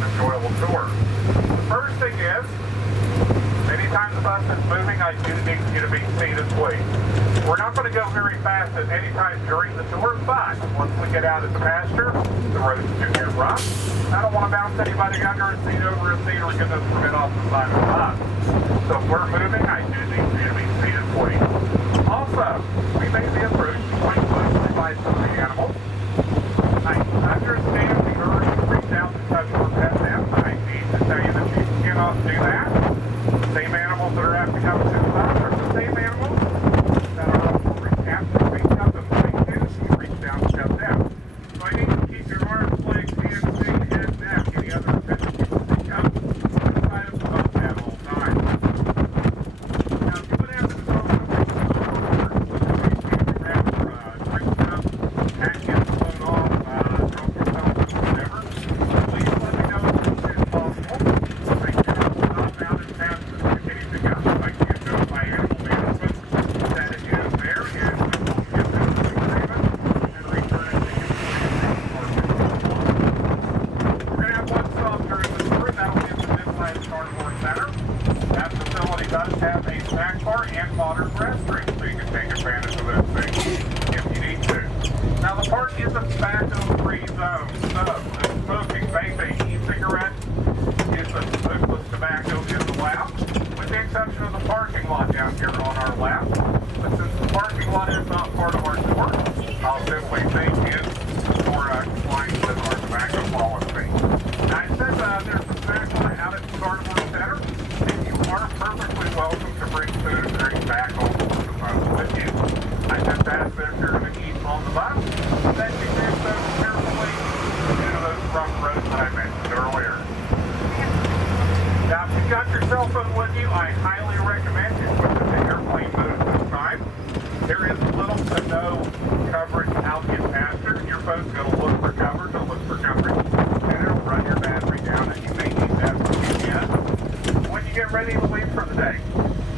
an enjoyable tour. The first thing is, anytime the bus is moving, I do need you to be seated, please. We're not going to go very fast at any time during the tour, but once we get out at the pasture, the roads do get rough. I don't want to bounce anybody under a seat, over a seat, or get us right off the side of the bus. So if we're moving, I do need you to be seated, please. Also, we may be approached quite closely by some of the animals. I understand the urge to reach out to touch or pet them, but I need to tell you that you cannot do that. The same animals that are apt to come to the bus are the same animals that are apt to reach up and play too, so you reach down and step down. So I need you to keep your arms, legs, hands, feet, head, neck, any other attention you can reach up to the side of the bus at all times. Now, if you would have to go over the grab for drink cup, pack him, phone off, drop yourself, whatever, please let me know as soon as possible. I cannot stop out and pass anything up. I can't do it by animal management. That it is there, and we will get that to the agreement and return it to you. We're going to have one stop during the tour, and that'll be at the Midland Carnivore Center. That facility does have a snack bar and modern restrooms, so you can take advantage of those things if you need to. Now, the park is a tobacco-free zone, so smoking, vaping, e-cigarettes, smokeless tobacco is allowed, with the exception of the parking lot down here on our left. But since the parking lot is not part of our tour, I'll simply thank you for complying with our tobacco policy. Now, I said there's a snack bar out at the Carnivore Center, and you are perfectly welcome to bring food and drink back home from the bus with you. I just ask that if you're going to eat on the bus, that you do so carefully due to those rough roads that I mentioned earlier. Now, if you've got your cell phone with you, I highly recommend you put it in airplane mode at this time. There is little to no coverage out in pasture. Your phone's going to look for coverage, and it'll run your battery down, and you may need that for GPS. When you get ready to leave for the day,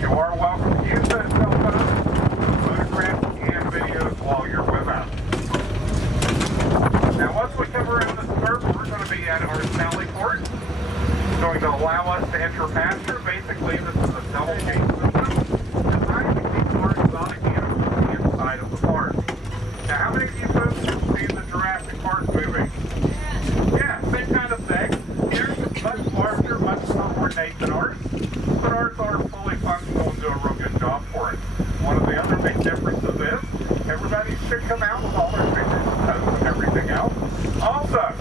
you are welcome to use those cell phones, photographs, and videos while you're with us. Now, once we come around this curve, we're going to be at our Sally Port. Going to allow us to enter pasture. Basically, this is a double gate system designed to keep our exotic animals inside of the park. Now, how many of you folks have seen the Jurassic Park movie? Yeah, same kind of thing. Yours is much larger, much more ornate than ours, but ours are fully functional and do a real good job for it. One of the other big differences is everybody should come out with all their fingers and toes and everything else. Also,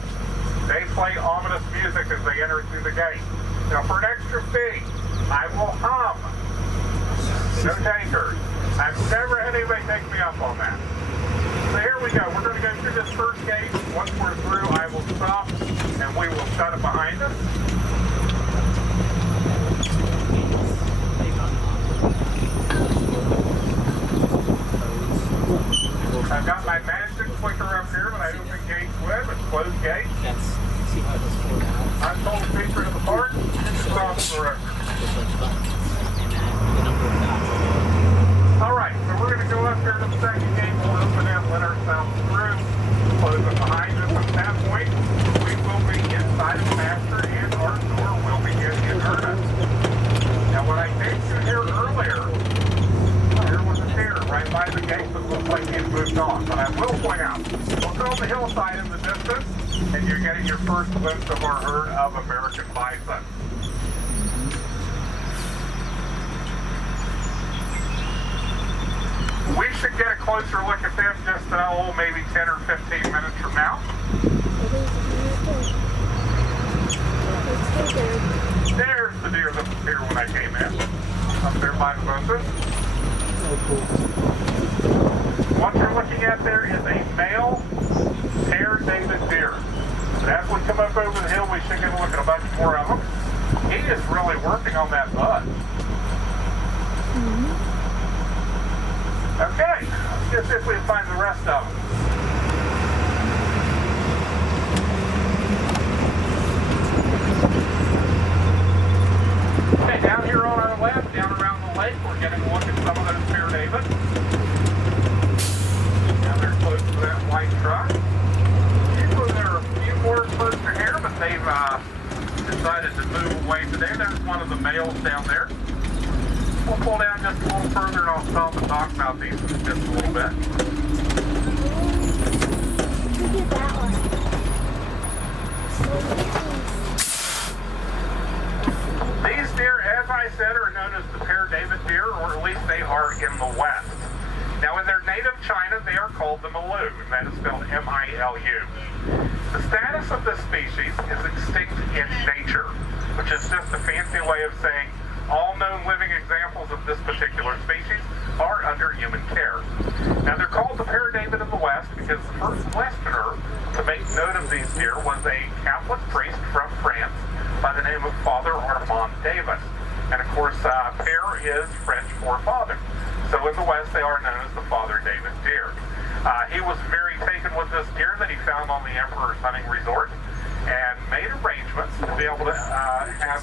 they play ominous music as they enter through the gate. Now, for an extra fee, I will hum. No takers. I've never had anybody take me up on that. So here we go. We're going to go through this first gate. Once we're through, I will stop, and we will shut it behind us. I've got my magic clicker up here, but I don't think gates would. It's closed gate. I'm told feature of the park. Stop for record. Alright, so we're going to go up here to the second gate. We'll open it, let ourselves through, close it behind us. At that point, we will be inside of the pasture, and our tour will begin in earnest. Now, when I came through here earlier, there was a deer right by the gate that looked like he had moved on. But I will point out, look on the hillside in the distance, and you're getting your first glimpse of our herd of American bison. We should get a closer look at them just, maybe 10 or 15 minutes from now. There's the deer that was here when I came in, up there by the bushes. What you're looking at there is a male hair-David deer. And as we come up over the hill, we should get a look at a bunch more of them. He is really working on that bud. Okay, let's see if we can find the rest of them. Okay, down here on our left, down around the lake, we're getting a look at some of those Fair David. Now they're close to that white truck. Usually there are a few more closer here, but they've decided to move away today. There's one of the males down there. We'll pull down just a little further and I'll stop and talk about these in just a little bit. Look at that one. These deer, as I said, are known as the Pear David deer, or at least they are in the West. Now, in their native China, they are called the Milu, and that is spelled M-I-L-U. The status of this species is extinct in nature, which is just a fancy way of saying all known living examples of this particular species are under human care. Now, they're called the Pear David in the West because the first Westerner to make note of these deer was a Catholic priest from France by the name of Father Armand Davis. And of course, Pear is French for father. So in the West, they are known as the Father David deer. He was very taken with this deer that he found on the Emperor's hunting resort and made arrangements to be able to have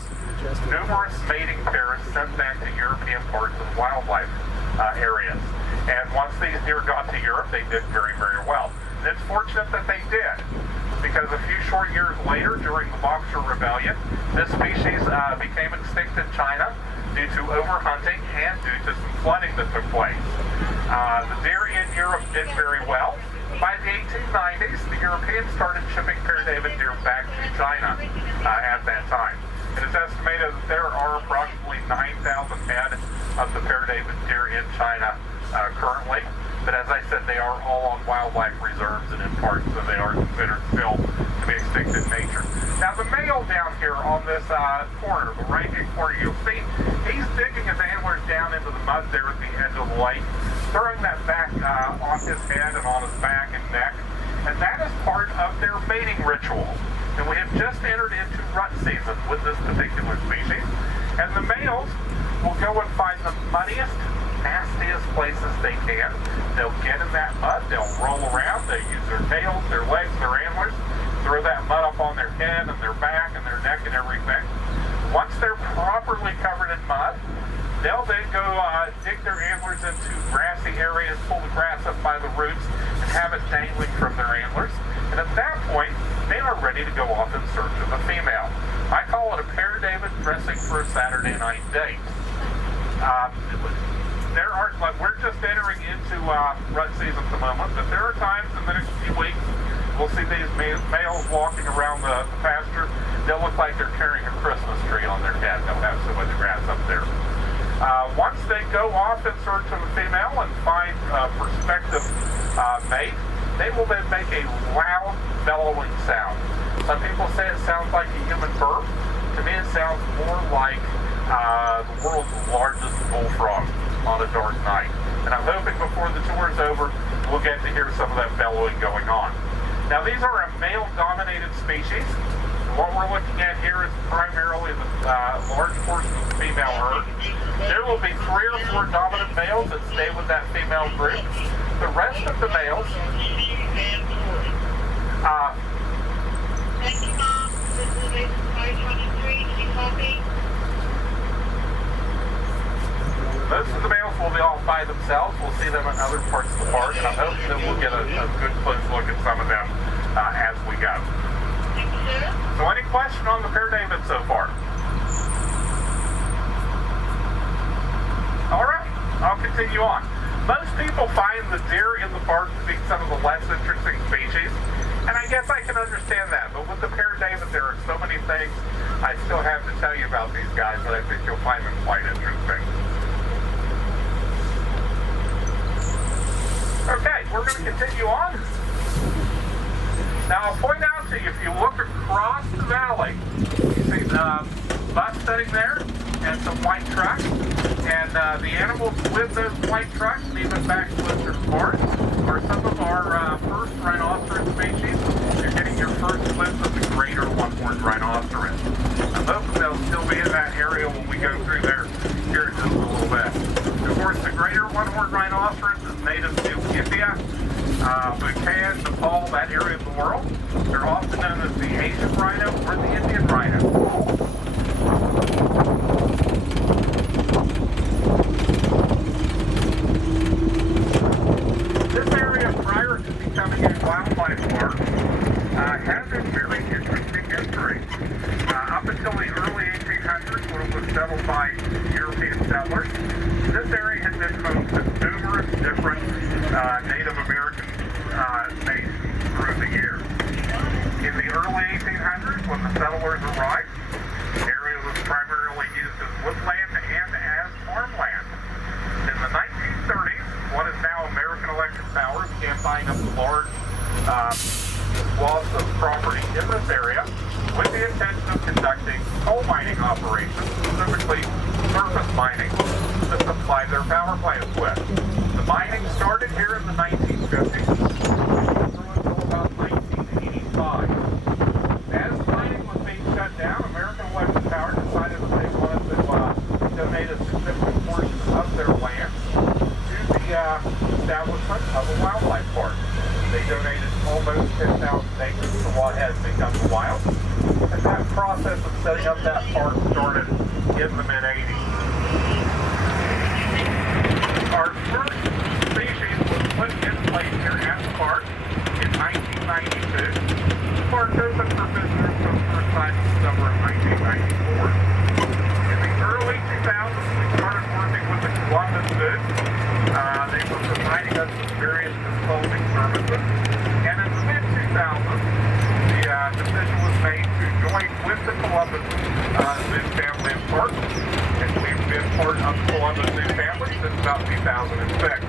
numerous mating pairs sent back to European parts of wildlife areas. And once these deer got to Europe, they did very, very well. And it's fortunate that they did, because a few short years later, during the Boxer Rebellion, this species became extinct in China due to overhunting and due to some flooding that took place. The deer in Europe did very well. By the 1890s, the Europeans started shipping Pear David deer back to China at that time. It is estimated that there are approximately 9,000 head of the Pear David deer in China currently. But as I said, they are all on wildlife reserves and in parks, so they are considered still to be extinct in nature. Now, the male down here on this corner, the right-hand corner, you'll see he's digging his antlers down into the mud there at the edge of the lake, throwing that back on his head and on his back and neck. And that is part of their mating ritual. And we have just entered into rut season with this particular species. And the males will go and find the muddiest, nastiest places they can. They'll get in that mud, they'll roll around, they use their tails, their legs, their antlers, throw that mud up on their head and their back and their neck and everything. Once they're properly covered in mud, they'll then go dig their antlers into grassy areas, pull the grass up by the roots, and have it dangling from their antlers. And at that point, they are ready to go off in search of a female. I call it a Pear David dressing for a Saturday night date. There are, like, we're just entering into rut season at the moment, but there are times in the next few weeks we'll see these males walking around the pasture. They'll look like they're carrying a Christmas tree on their head. They'll have so much grass up there. Once they go off in search of a female and find a prospective mate, they will then make a loud bellowing sound. Some people say it sounds like a human burp. To me, it sounds more like the world's largest bullfrog on a dark night. And I'm hoping before the tour is over, we'll get to hear some of that bellowing going on. Now, these are a male-dominated species. What we're looking at here is primarily the large portion of the female herd. There will be 3 or 4 dominant males that stay with that female group. The rest of the males... Thank you, Mom. This is Jason 523. Can you copy? Most of the males will be off by themselves. We'll see them in other parts of the park, and I'm hoping that we'll get a good close look at some of them as we go. Thank you, sir. So any question on the Pear David so far? All right, I'll continue on. Most people find the deer in the park to be some of the less interesting species, and I guess I can understand that. But with the Pear David, there are so many things I still have to tell you about these guys that I think you'll find them quite interesting. Okay, we're going to continue on. Now, I'll point out to you, if you look across the valley, you see the bus sitting there and some white trucks. And the animals with those white trucks, and even back closer to parts, are some of our first rhinoceros species. You're getting your first glimpse of the greater one-horned rhinoceros. I'm hoping they'll still be in that area when we go through there here in just a little bit. Of course, the greater one-horned rhinoceros is native to India, Bhutan, Nepal, that area of the world. They're often known as the Asian rhino or the Indian rhino. This area, prior to becoming a wildlife park, has a very interesting history. Up settlers, this area had been home to numerous different Native American nations through the years. In the early 1800s, when the settlers arrived, the area was primarily used as woodland and as farmland. In the 1930s, what is now American Electric Power began buying up large swaths of property in this area with the intention of conducting coal mining operations, specifically surface mining, to supply their power plants with. The mining started here in the 1950s through until about 1985. As mining was being shut down, American Electric Power decided that they wanted to donate a significant portion of their land to the establishment of a wildlife park. They donated almost 10,000 acres to what has become the wild, and that process of setting up that park started in the mid-80s. Our first species was put in place here at the park in 1992. The park opened for visitors for the first time in the summer of 1994. In the early 2000s, we started working with the Columbus Zoo. They were providing us with various consulting services. And in the mid-2000s, the decision was made to join with the Columbus Zoo family of parks. And we've been part of the Columbus Zoo family since about 2006.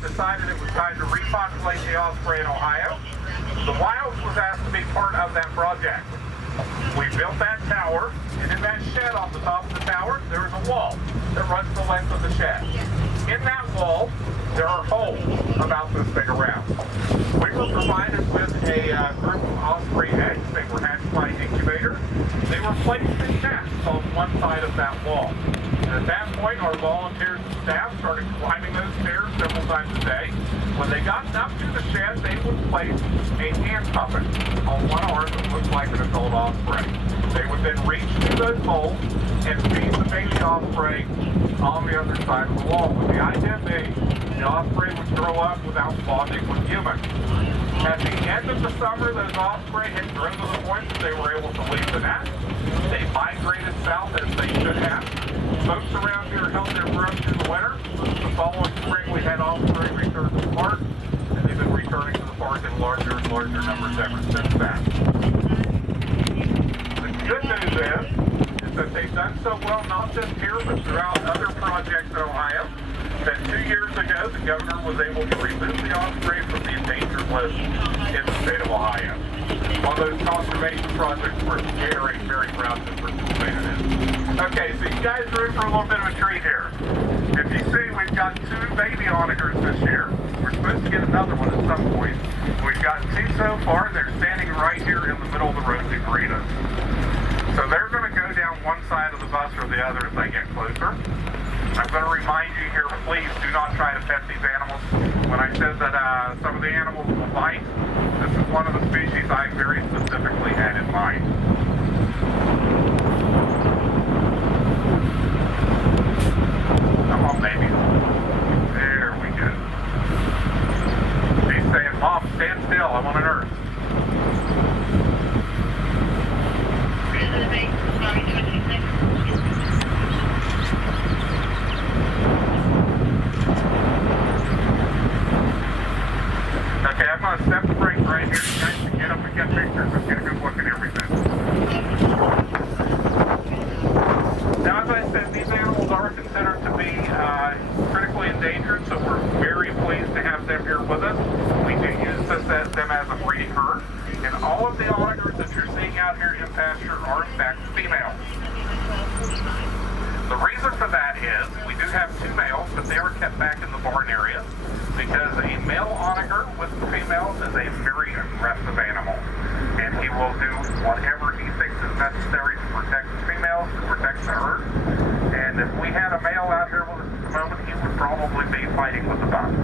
Decided it was time to repopulate the osprey in Ohio. The Wilds was asked to be part of that project. We built that tower, and in that shed on the top of the tower, there is a wall that runs the length of the shed. In that wall, there are holes about this big around. We were provided with a group of osprey eggs. They were hatched by an incubator. They were placed in nests on one side of that wall. And at that point, our volunteers and staff started climbing those stairs several times a day. When they got up to the shed, they would place a hand puppet on one arm that looked like an adult osprey. They would then reach through those holes and feed the baby osprey on the other side of the wall. With the idea being, the osprey would grow up without bonding with humans. At the end of the summer, those osprey had grown to the point that they were able to leave the nest. They migrated south as they should have. Folks around here held their breath through the winter. The following spring, we had osprey return to the park, and they've been returning to the park in larger and larger numbers ever since then. The good news is that they've done so well not just here, but throughout other projects in Ohio, that 2 years ago, the governor was able to remove the osprey from the endangered list in the state of Ohio. One of those conservation projects we're very, very proud to participate in. Okay, so you guys are in for a little bit of a treat here. If you see, we've got 2 baby onagers this year. We're supposed to get another one at some point. We've got 2 so far. They're standing right here in the middle of the road to greet us. So they're going to go down one side of the bus or the other as they get closer. I'm going to remind you here, please do not try to pet these animals. When I said that some of the animals will bite, this is one of the species I very specifically had in mind. Come on, baby. There we go. He's saying, Mom, stand still. I want a nurse. Okay, I'm going to step the brake right here. You guys can get up and get pictures and get a good look at everything. Now, as I said, these animals are considered to be critically endangered, so we're very pleased to have them here with us. We do use them as a breeding herd, and all of the onagers that you're seeing out here in pasture are in fact females. The reason for that is we do have 2 males, but they are kept back in the barn area because a male onager with the females is a very aggressive animal, and he will do whatever he thinks is necessary to protect the females, to protect the herd. And if we had a male out here with us at the moment, he would probably be fighting with the buck.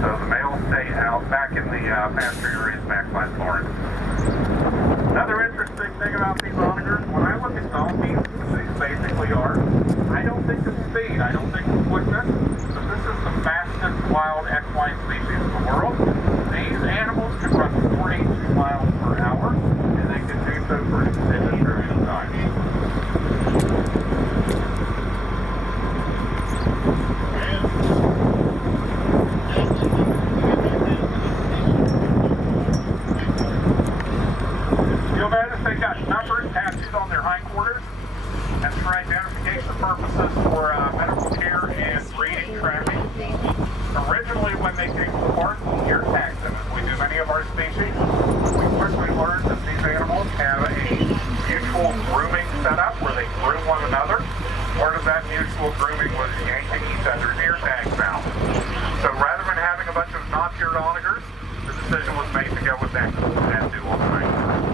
So the males stay out back in the pasture areas back by the barn. Another interesting thing about these onagers, when I look at donkeys, these basically are, I don't think it's speed, I don't think it's quickness, but this is the fastest wild equine species in the world. These animals can run 42 miles per hour, and they can do so for an extended period of time. You'll notice they got numbered patches on their hindquarters. That's for identification purposes for medical care and breeding tracking. Originally, when they came to the park, we ear tagged them, as we do many of our species. We quickly learned that these animals have a mutual grooming setup where they groom one another. Part of that mutual grooming was yanking each other's ear tags out. So rather than having a bunch of non-tiered onagers, the decision was made to go with that dual hindquarters.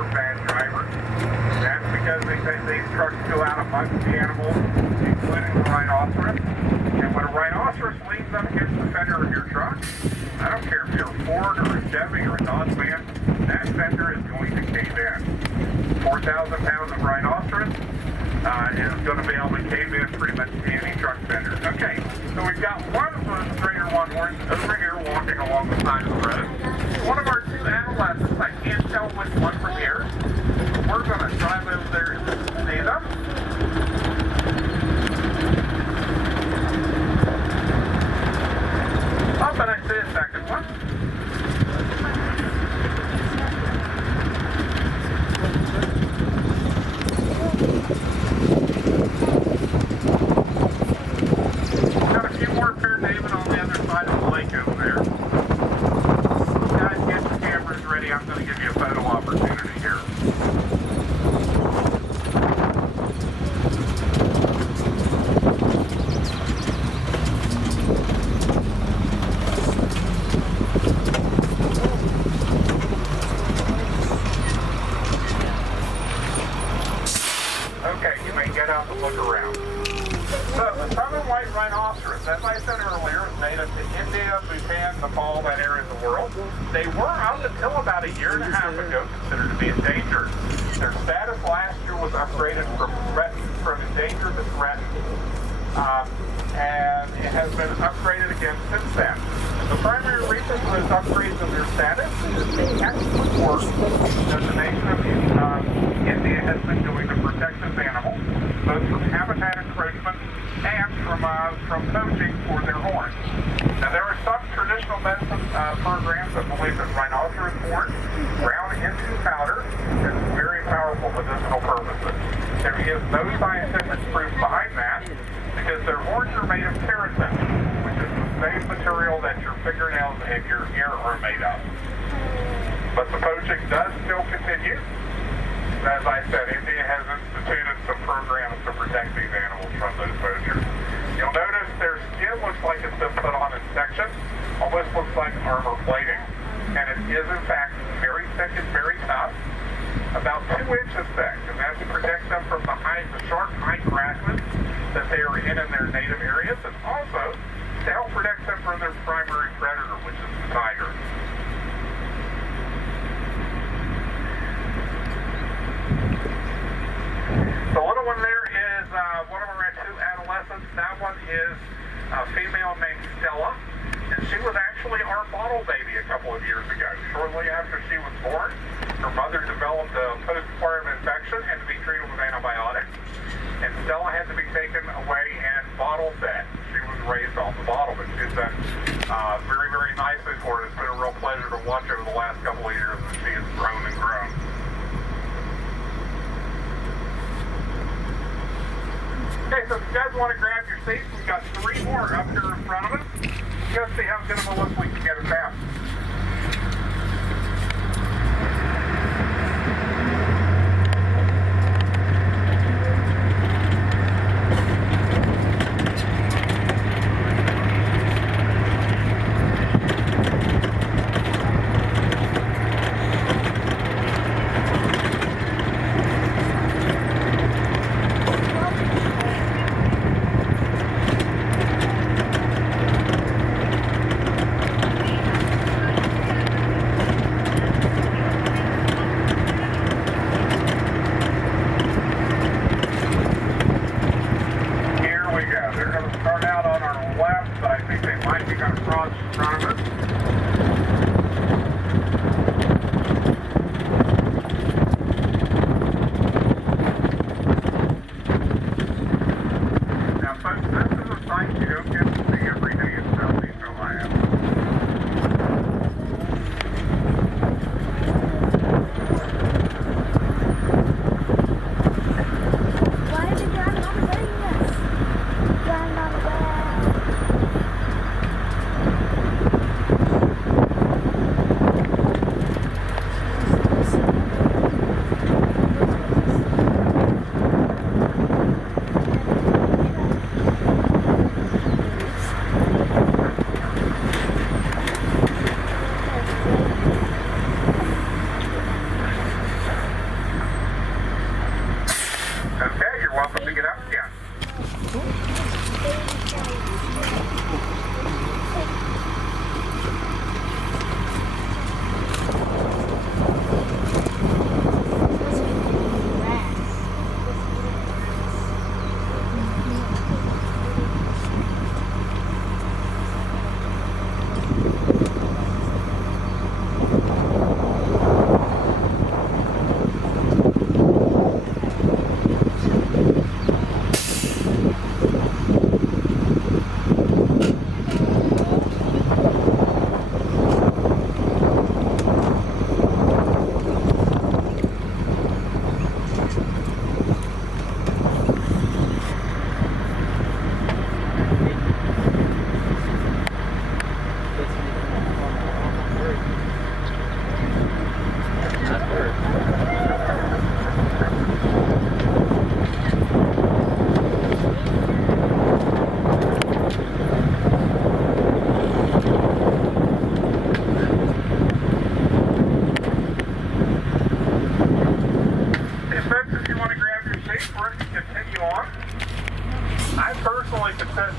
they're bad drivers. That's because they say these trucks go out amongst the animals, including the rhinoceros. And when a rhinoceros leans up against the fender of your truck, I don't care if you're a Ford or a Chevy or a Dodge van, that fender is going to cave in. 4,000 pounds of rhinoceros is going to be able to cave in pretty much any truck fender. Okay, so we've got one of those greater longhorns over here walking along the side of the road. One of our two adolescents, I can't tell which one from here. We're going to drive over there and see them. Oh, but I see a second one. Got a few more paired David on the other side of the lake over there. Guys, get your cameras ready. I'm going to give you a photo opportunity here. Okay, you may get out and look around. So, the southern white rhinoceros, as I said earlier, is native to India, Bhutan, Nepal, that area of the world. They were, up until about a year and a half ago, considered to be endangered. Their status last year was upgraded from endangered to threatened. And it has been upgraded again since then. The primary reason for this upgrade of their status is the excellent work that the nation of India has been doing to protect this animal, both from habitat encroachment and from poaching for their horns. Now, there are some traditional medicine programs that believe that rhinoceros horn ground into powder has very powerful medicinal purposes. There is no scientific proof behind that because their horns are made of keratin, which is the same material that your fingernails and your hair are made of. But the poaching does still continue. As I said, India has instituted some programs to protect these animals from those poachers. You'll notice their skin looks like it's been put on in sections, almost looks like armor plating. And it is, in fact, very thick and very tough, about 2 inches thick, and that's to protect them from the sharp high grasses that they are in their native areas, and also to help protect them from their primary predator, which is the tiger. The little one there is one of our two adolescents. That one is a female named Stella, and she was actually our bottle baby a couple of years ago. Shortly after she was born, her mother developed a postpartum infection and had to be treated with antibiotics. And Stella had to be taken away and bottle fed. She was raised off the bottle, but she's done very, very nicely for it. It's been a real pleasure to watch over the last couple of years as she has grown and grown. Okay, so if you guys want to grab your seats, we've got 3 more up here in front of us. Let's see how good of a look we can get at that.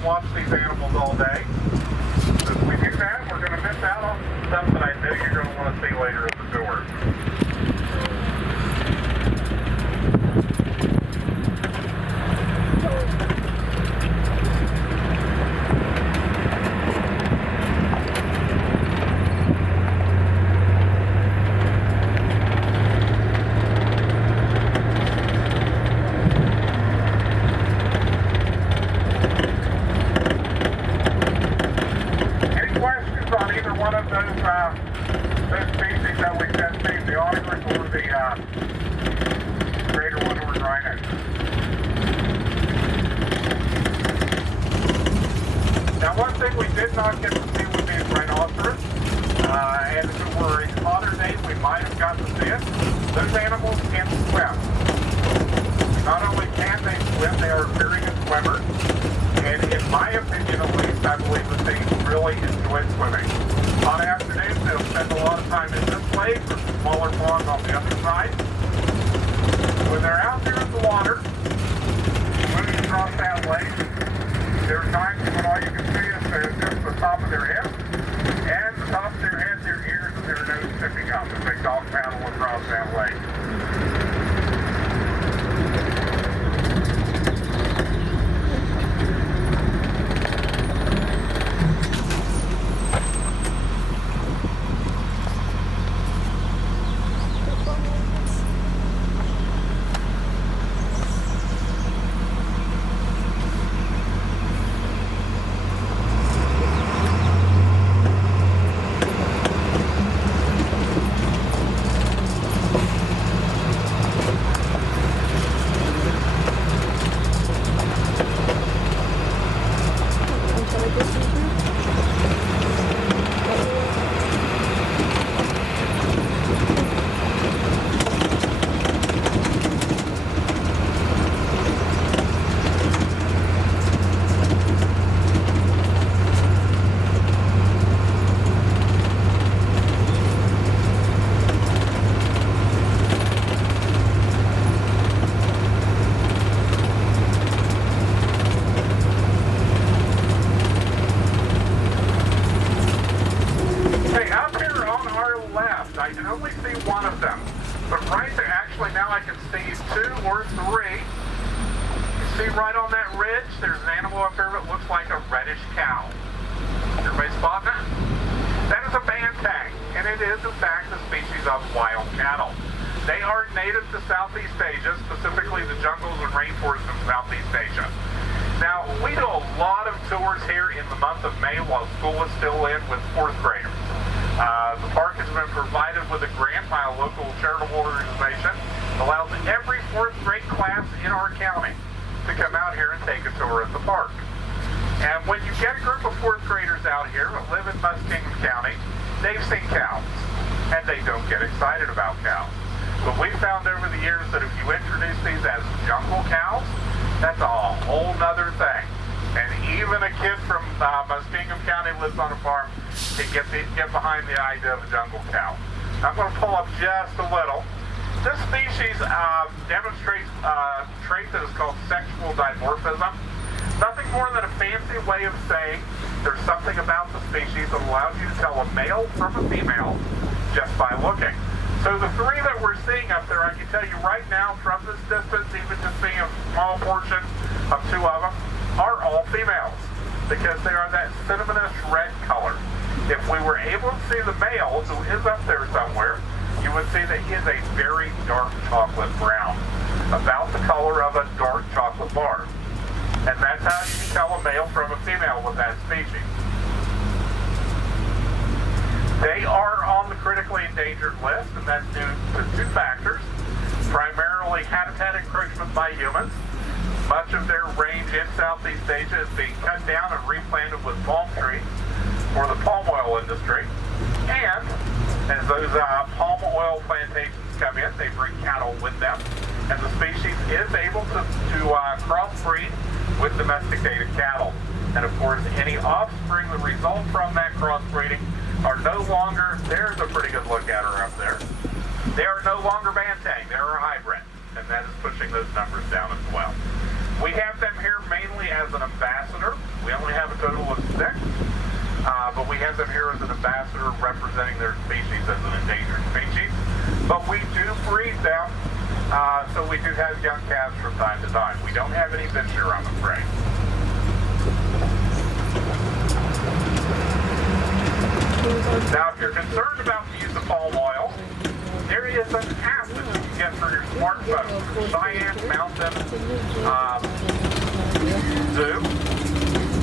and watch these animals all day. If we do that, we're going to miss out on stuff that I know you're going to want to see later at the tour. Those species that we just seen, the onagers or the greater one-horned rhino. Now, one thing we did not get to see with these rhinoceros, and if it were a hotter day, we might have got to see it. Those animals can swim. Not only can they swim, they are very good swimmers. And in my opinion, at least, I believe that they really enjoy swimming. On afternoons, they'll spend a lot of time in this lake or smaller pond on the other side. When they're out there in the water, moving across that lake, there are times when all you can see is just the top of their head, and the top of their head, their ears, and their nose sticking up as they dog paddle across that lake. I can only see one of them, but right there, actually now I can see two or three. You see right on that ridge, there's an animal up there that looks like a reddish cow. Everybody spot that? That is a bantang, and it is in fact a species of wild cattle. They are native to Southeast Asia, specifically the jungles and rainforests of Southeast Asia. Now, we do a lot of tours here in the month of May while school is still in with fourth graders. The park has been provided with a grant by a local charitable organization that allows every fourth grade class in our county to come out here and take a tour at the park. And when you get a group of fourth graders out here that live in Muskingum County, they've seen cows, and they don't get excited about cows. But we found over the years that if you introduce these as jungle cows, that's a whole nother thing. And even a kid from Muskingum County lives on a farm can get behind the idea of a jungle cow. I'm going to pull up just a little. This species demonstrates a trait that is called sexual dimorphism. Nothing more than a fancy way of saying there's something about the species that allows you to tell a male from a female just by looking. So the three that we're seeing up there, I can tell you right now from this distance, even just seeing a small portion of two of them, are all females because they are that cinnamonish red color. If we were able to see the male, who is up there somewhere, you would see that he is a very dark chocolate brown, about the color of a dark chocolate bar. And that's how you can tell a male from a female with that species. They are on the critically endangered list, and that's due to two factors. Primarily habitat encroachment by humans. Much of their range in Southeast Asia is being cut down and replanted with palm trees for the palm oil industry. And as those palm oil plantations come in, they bring cattle with them. And the species is able to crossbreed with domesticated cattle. And of course, any offspring that result from that crossbreeding are no longer, there's a pretty good look at her up there. They are no longer bantang, they're a hybrid. And that is pushing those numbers down as well. We have them here mainly as an ambassador. We ambassador representing their species as an endangered species. But we do breed them, so we do have young calves from time to time. We don't have any this year, I'm afraid. Now, if you're concerned about the use of palm oil, there is an app that you can get through your smartphone, Cheyenne Mountain Zoo,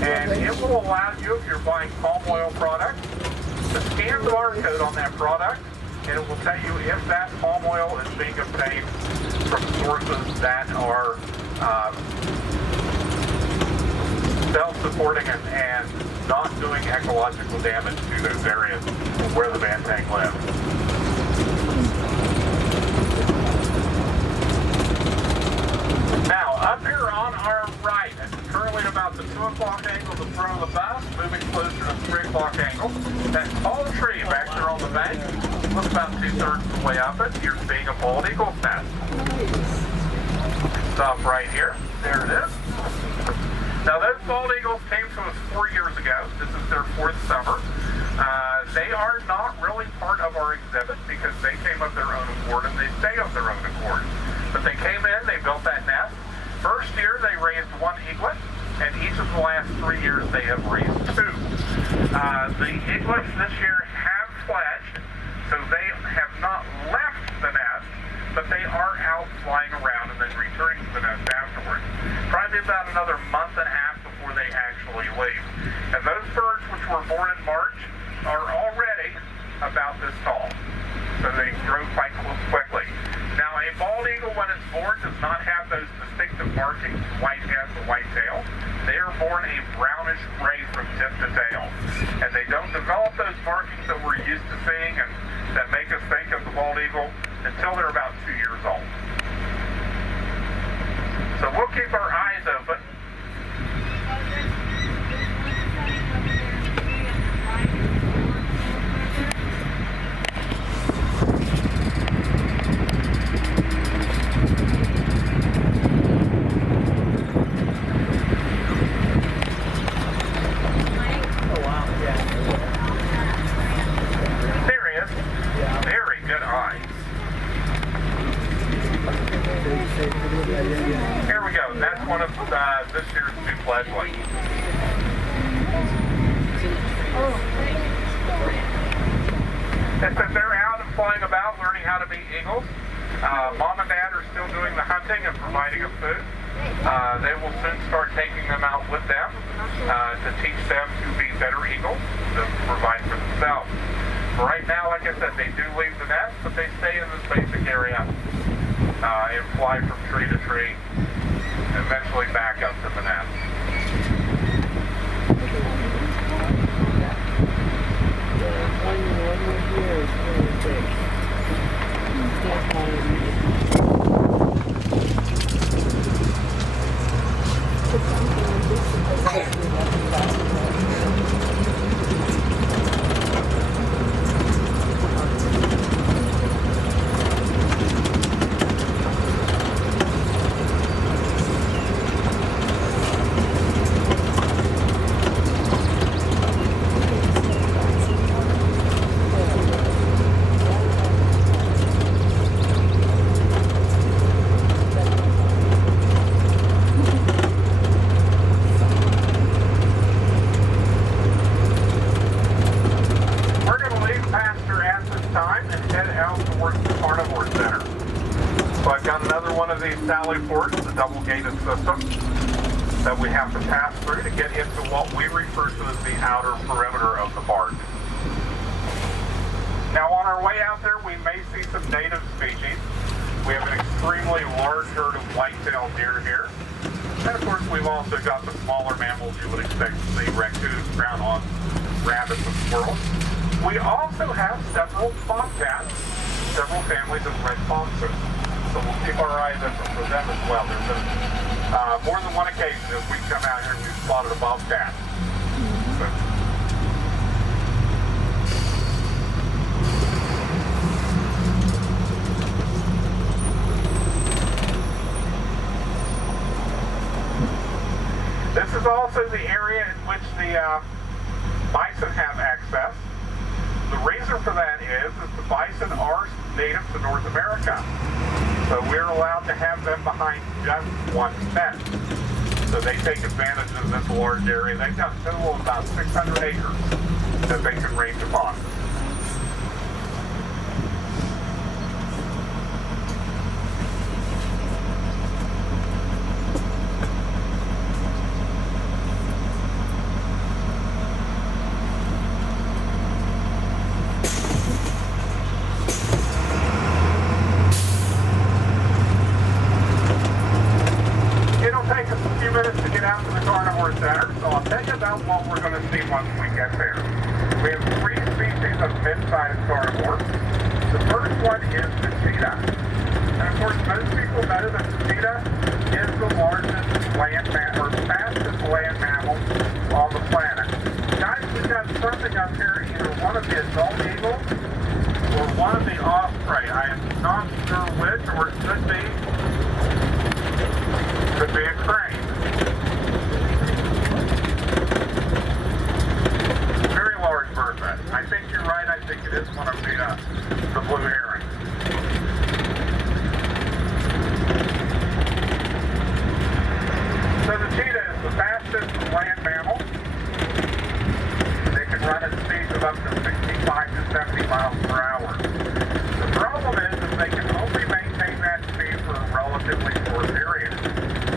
and it will allow you, if you're buying palm oil product, to scan the barcode on that product, and it will tell you if that palm oil is being obtained from sources that are self-supporting and not doing ecological damage to those areas where the banteng live. Now, up here on our right, it's currently at about the 2 o'clock angle in front of the bus, moving closer to the 3 o'clock angle. That tall tree back there on the bank, look about 2/3 of the way up it, you're seeing a bald eagle's nest. Stop right here. There it is. Now, those bald eagles came to us 4 years ago. This is their 4th summer. They are not really part of our exhibit because they came of their own accord and they stay of their own accord. But they came in, they built that nest. First year, they raised 1 eaglet, and each of the last 3 years, they have raised 2. The eaglets this year have fledged, so they have not left the nest, but they are out flying around and then returning to the nest afterwards. Probably about another month and a half before they actually leave. And those birds, which were born in March, are already about this tall. So they grow quite quickly. Now, a bald eagle, when it's born, does not have those distinctive markings, white head and white tail. They are born a brownish gray from tip to tail. And they don't develop those markings that we're used to seeing and that make us think of the bald eagle until they're about 2 years old. So we'll keep our eyes open. Here we go. That's one of this year's 2 fledglings. It says they're out and flying about, learning how to be eagles. Mom and Dad are still doing the hunting and providing them food. They will soon start taking them out with them to teach them to be better eagles, to provide for themselves. Right now, like I said, they do leave the nest, but they stay in this basic area and fly from tree to tree, eventually back up to the nest. Sally ports, the double-gated system that we have to pass through to get into what we refer to as the outer perimeter of the park. Now, on our way out there, we may see some native species. We have an extremely large herd of white-tailed deer here. And, of course, we've also got the smaller mammals you would expect to see: raccoons, groundhogs, rabbits, and squirrels. We also have several bobcats, several families of red foxes. So we'll keep our eyes open for them as well. There's been more than one occasion as we come out here and we've spotted a bobcat. This is also the area in which the bison have access. bison are native to North America. So we're allowed to have them behind just one fence. So they take advantage of this large area. They've got a total of about 600 acres that they can range upon. Carnivore Center, so I'll tell you about what we're going to see once we get there. We have 3 species of mid-sized carnivores. The first one is the cheetah. And of course, most people know that the cheetah is the largest land mammal, or fastest land mammal on the planet. Guys, we've got something up here, either one of the adult eagles or one of the osprey. I am not sure which, or it could be a crane. I think you're right. I think it is one of the blue herons. So the cheetah is the fastest land mammal. They can run at speeds of up to 65 to 70 miles per hour. The problem is that they can only maintain that speed for a relatively short period,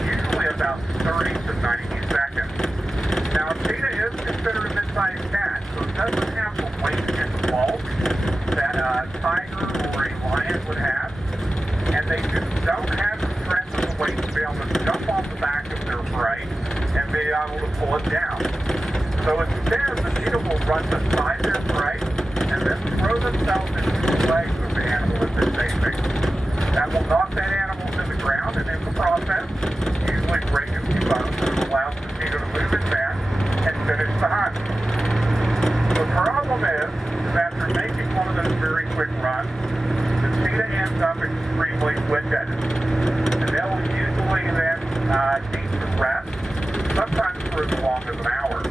usually about 30 to 90 seconds. Now, a cheetah is considered a mid-sized cat, so it doesn't have the weight and bulk that a tiger or a lion would have, and they don't have the strength of the weight to be able to jump off the back of their prey and be able to pull it down. So instead, the cheetah will run beside their prey and then throw themselves into the legs of the animal that they're chasing. That will knock that animal to the ground, and in the process, usually break a few bones that allows the cheetah to move its back and finish the hunt. The problem is that after making one of those very quick runs, the cheetah ends up extremely winded. And they'll usually then need to rest, sometimes for as long as an hour.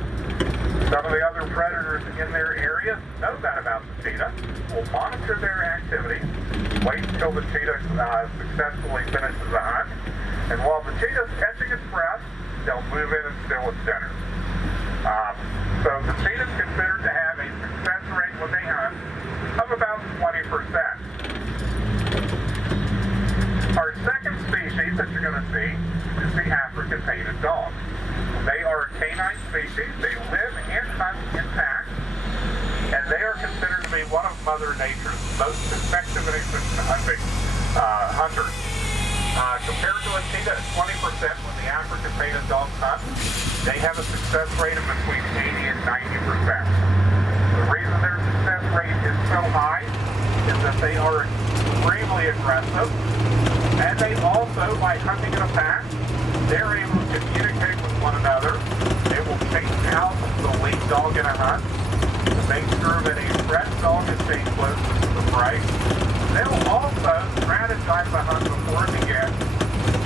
Some of the other predators in their area know that about the cheetah, will monitor their activities, wait until the cheetah successfully finishes the hunt, and while the cheetah's catching its breath, they'll move in and still its center. So the cheetah is considered to have a success rate when they hunt of about 20%. Our second species that you're going to see is the African painted dog. They are a canine species. They live and hunt in packs, and they are considered to be one of Mother Nature's most effective and efficient hunters. Compared to a cheetah at 20%, when the African painted dogs hunt, they have a success rate of between 80 and 90%. The reason their success rate is so high is that they are extremely aggressive, and they also, by hunting in a pack, they're able to communicate with one another. They will chase out the lead dog in a hunt to make sure that a fresh dog is staying close to the prey. They'll also strategize the hunt before it begins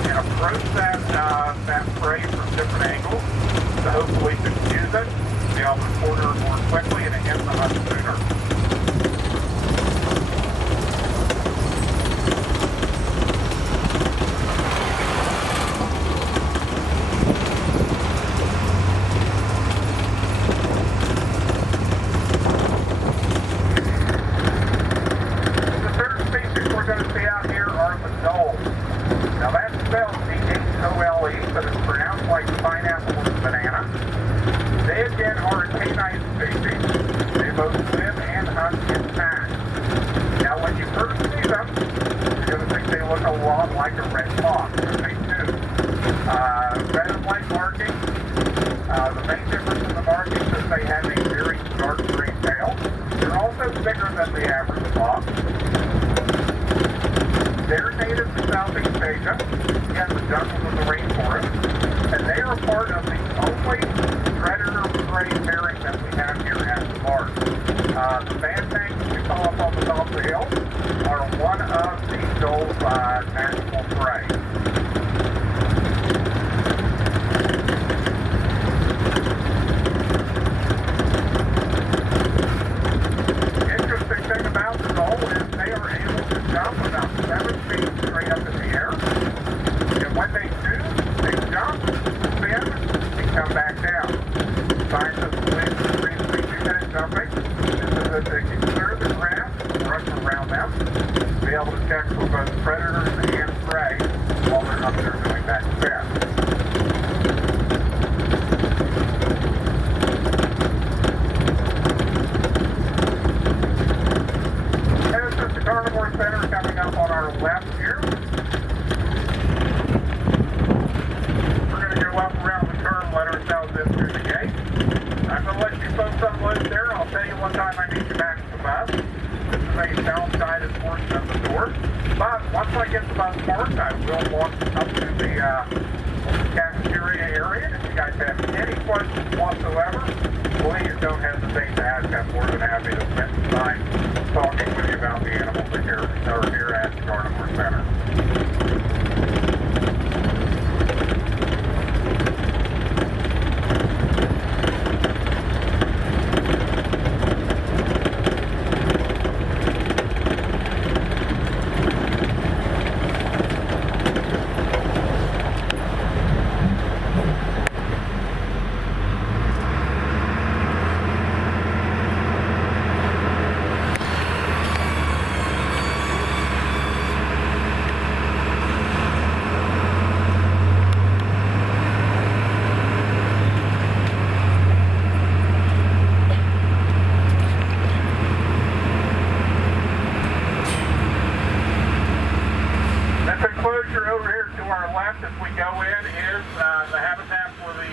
and approach that prey from different angles to hopefully confuse it, be able to corner it more quickly, and end the hunt sooner. able to check for both predators and prey while they're up there doing that spin. And it's just the Carnivore Center coming up on our left here. We're going to go up around the curve, let ourselves in through the gate. I'm going to let you folks unload there. I'll tell you what time I need you back to the bus. This is a south-sided portion of the door. But once I get the bus parked, I will walk up to the cafeteria area. If you guys have any questions whatsoever, please don't hesitate to ask. I'm more than happy to spend some time talking with you about the animals that are here at the Carnivore Center. Over here to our left as we go in is the habitat for the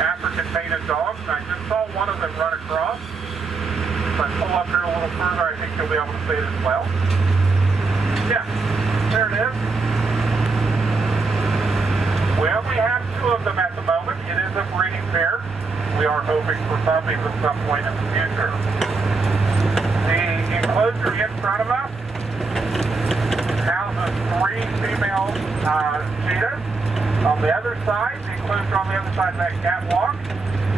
African painted dogs. And I just saw one of them run across. If I pull up here a little further, I think you'll be able to see it as well. Yeah, there it is. We only have 2 of them at the moment. It is a breeding pair. We are hoping for puppies at some point in the future. The enclosure in front of us houses 3 female cheetahs. On the other side, the enclosure on the other side of that catwalk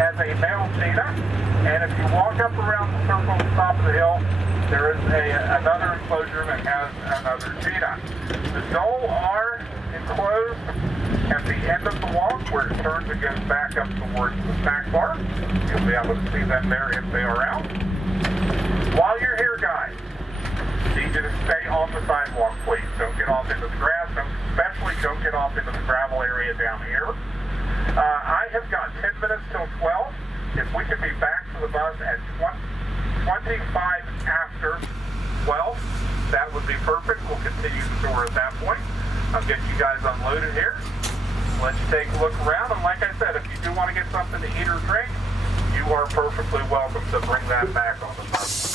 has a male cheetah. And if you walk up around the circle at the top of the hill, there is another enclosure that has another cheetah. The doe are enclosed at the end of the walk where it turns and goes back up towards the snack bar. You'll be able to see them there if they are out. While you're here, guys, need you to stay on the sidewalk, please. Don't get off into the grass. Especially don't get off into the gravel area down here. I have got 10 minutes till 12. If we could be back to the bus at 25 after 12, that would be perfect. We'll continue the tour at that point. I'll get you guys unloaded here. Let you take a look around. And like I said, if you do want to get something to eat or drink, you are perfectly welcome to bring that back on the bus.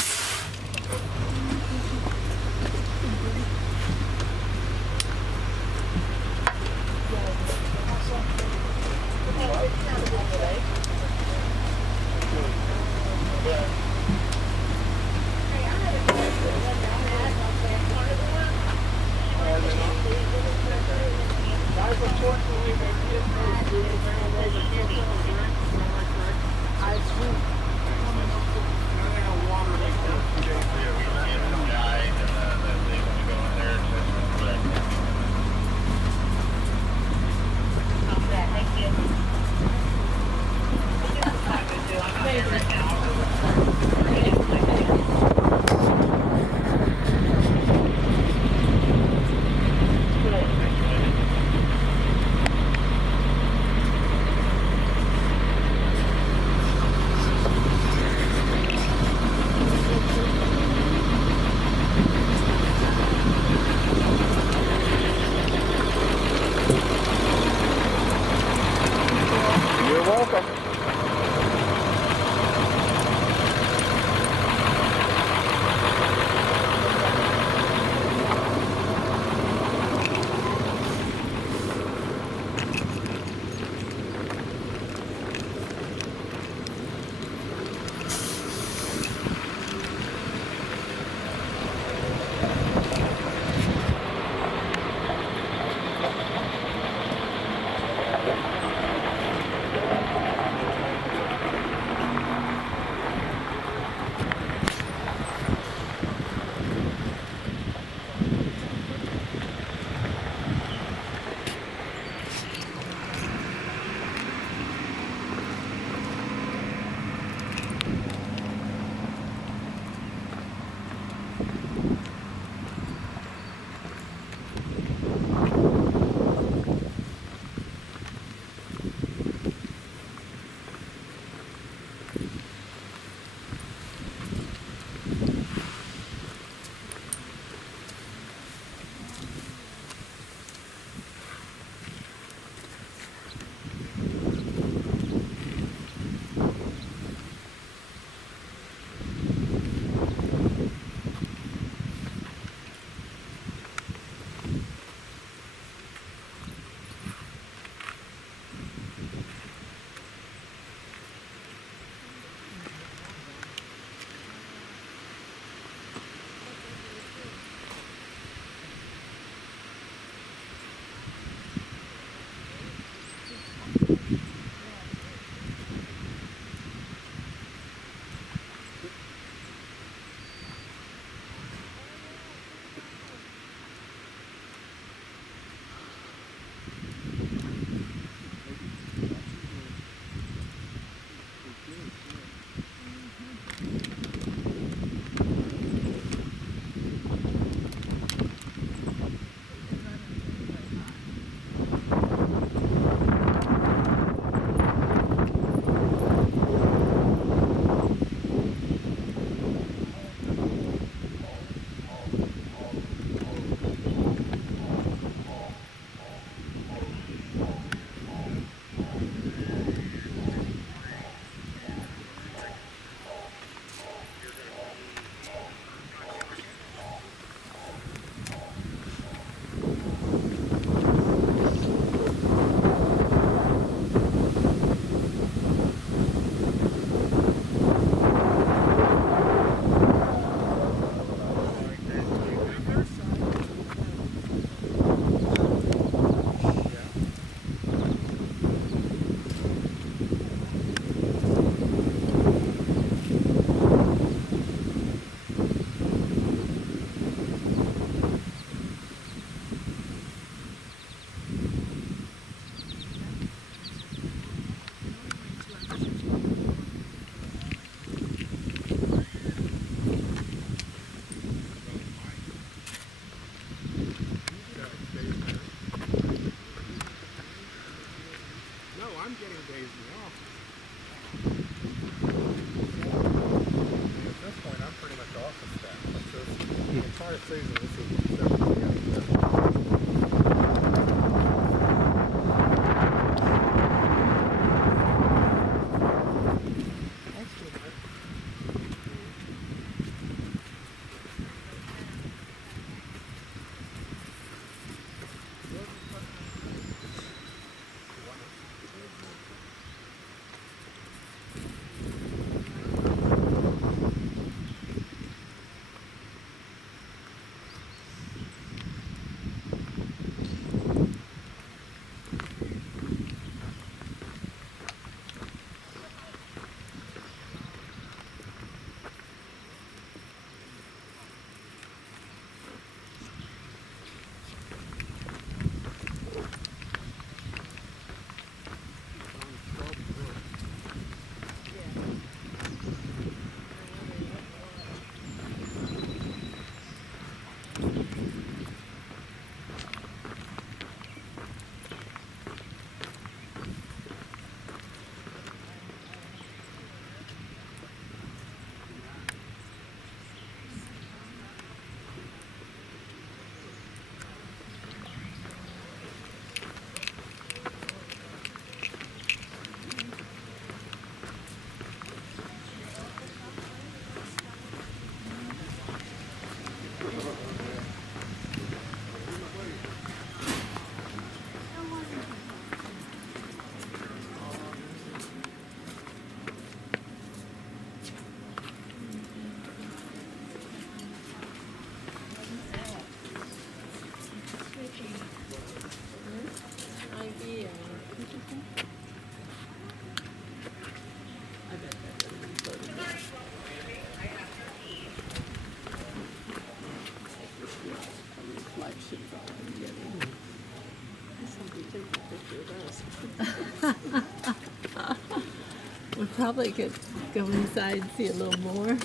We probably could go inside and see a little more.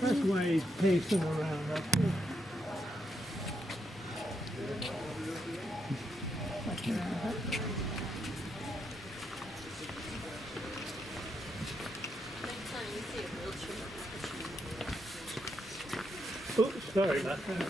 That's why he's pacing around up here. Oops, sorry about that.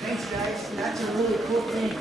Thanks, guys. That's a really cool thing.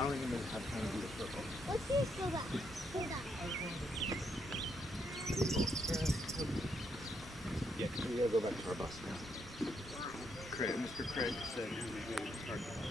I don't even have time to do the circle. Let's just go back. Go back. Yeah, we gotta go back to our bus now. Why? Craig, Mr. Craig said he was going to start the bus.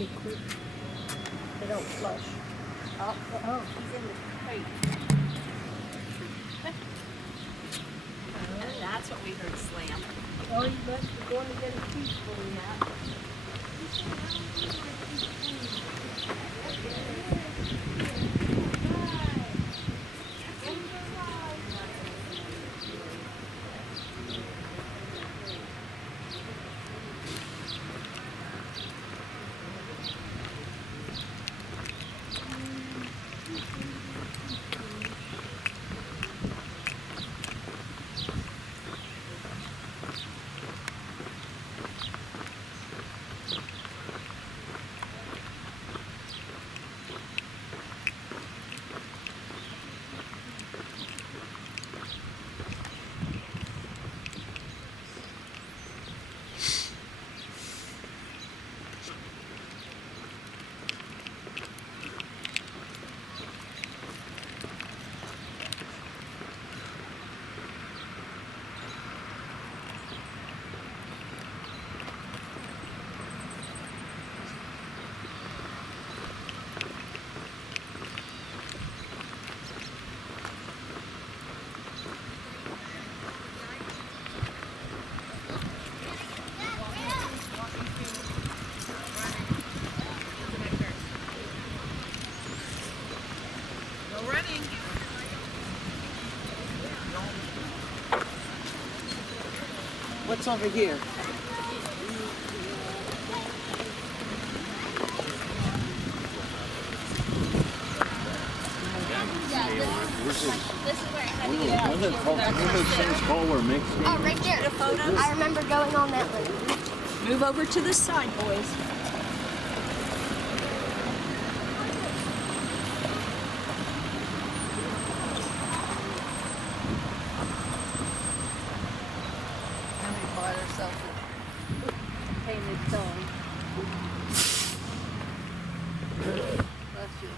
mighty quick. They don't flush. Oh, he's in the crate. That's what we heard slam. Oh, you must be going to get a teaspoon now. What's over here? Oh, right there. I remember going on that one. Move over to the side, boys. We bought ourselves a painted dog. Bless you.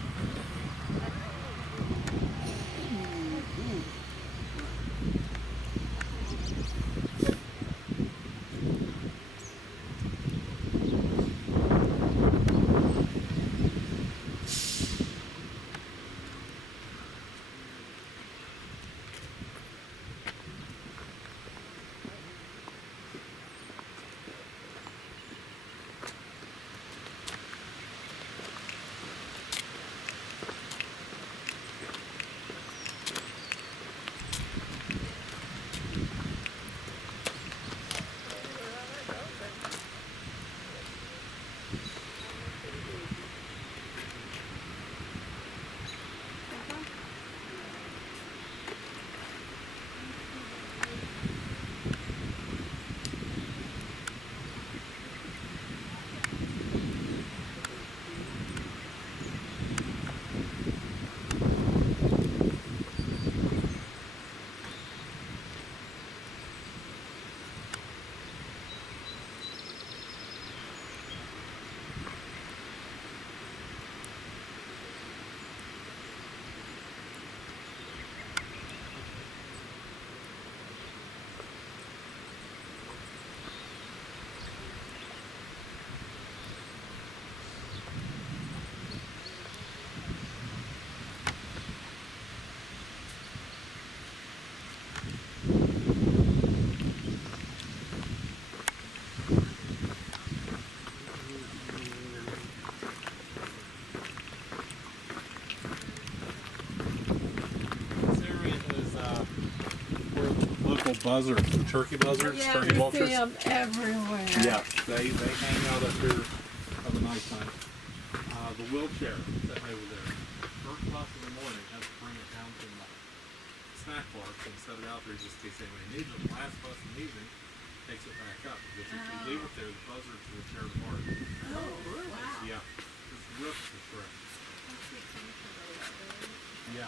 Buzzards, turkey buzzards, turkey vultures. See them everywhere. Yeah, they hang out up here of the nighttime. The wheelchair sitting over there. First bus in the morning has to bring it down to the snack bar and set it out there just in case anybody needs it. The last bus in the evening takes it back up. Because if you leave it there, the buzzards will tear it apart. Oh, really? Wow. Yeah, it's ripped to shreds. Yeah.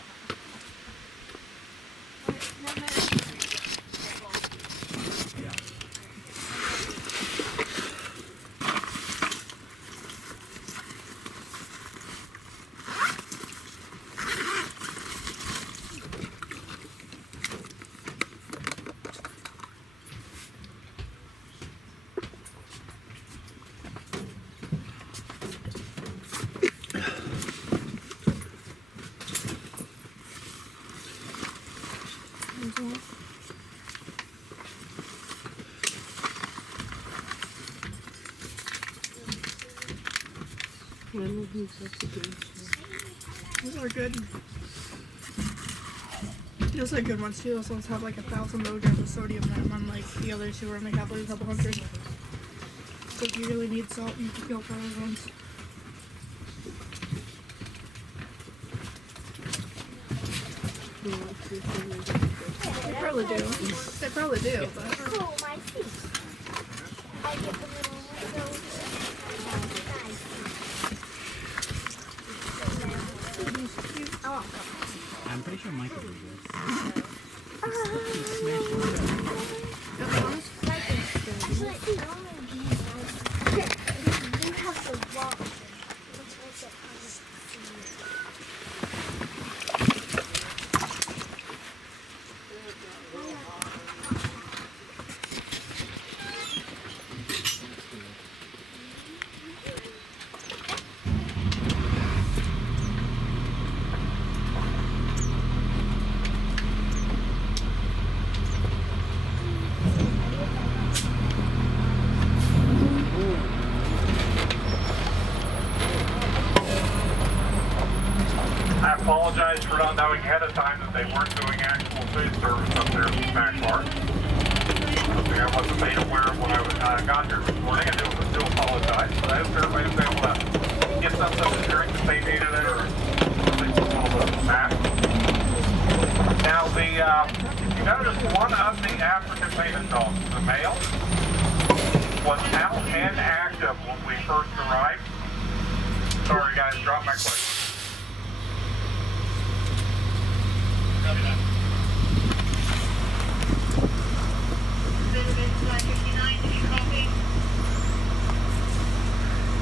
Those are good. Those are good ones too. Those ones have like 1,000 milligrams of sodium in them, unlike the others who only have like a couple hundred. So if you really need salt, you can go for those ones. They probably do. They probably do, but... Oh, my feet. I get the little I'm pretty sure Michael did this. You have to walk. I apologize for not knowing ahead of time that they weren't doing actual food service up there at the snack bar. Something I wasn't made aware of when I got here this morning. I do apologize, but I hope everybody was able to get something to drink if they needed it or something to fill the snack. Now, you notice one of the African painted dogs, the male, was out and active when we first arrived. Sorry guys, dropped my question.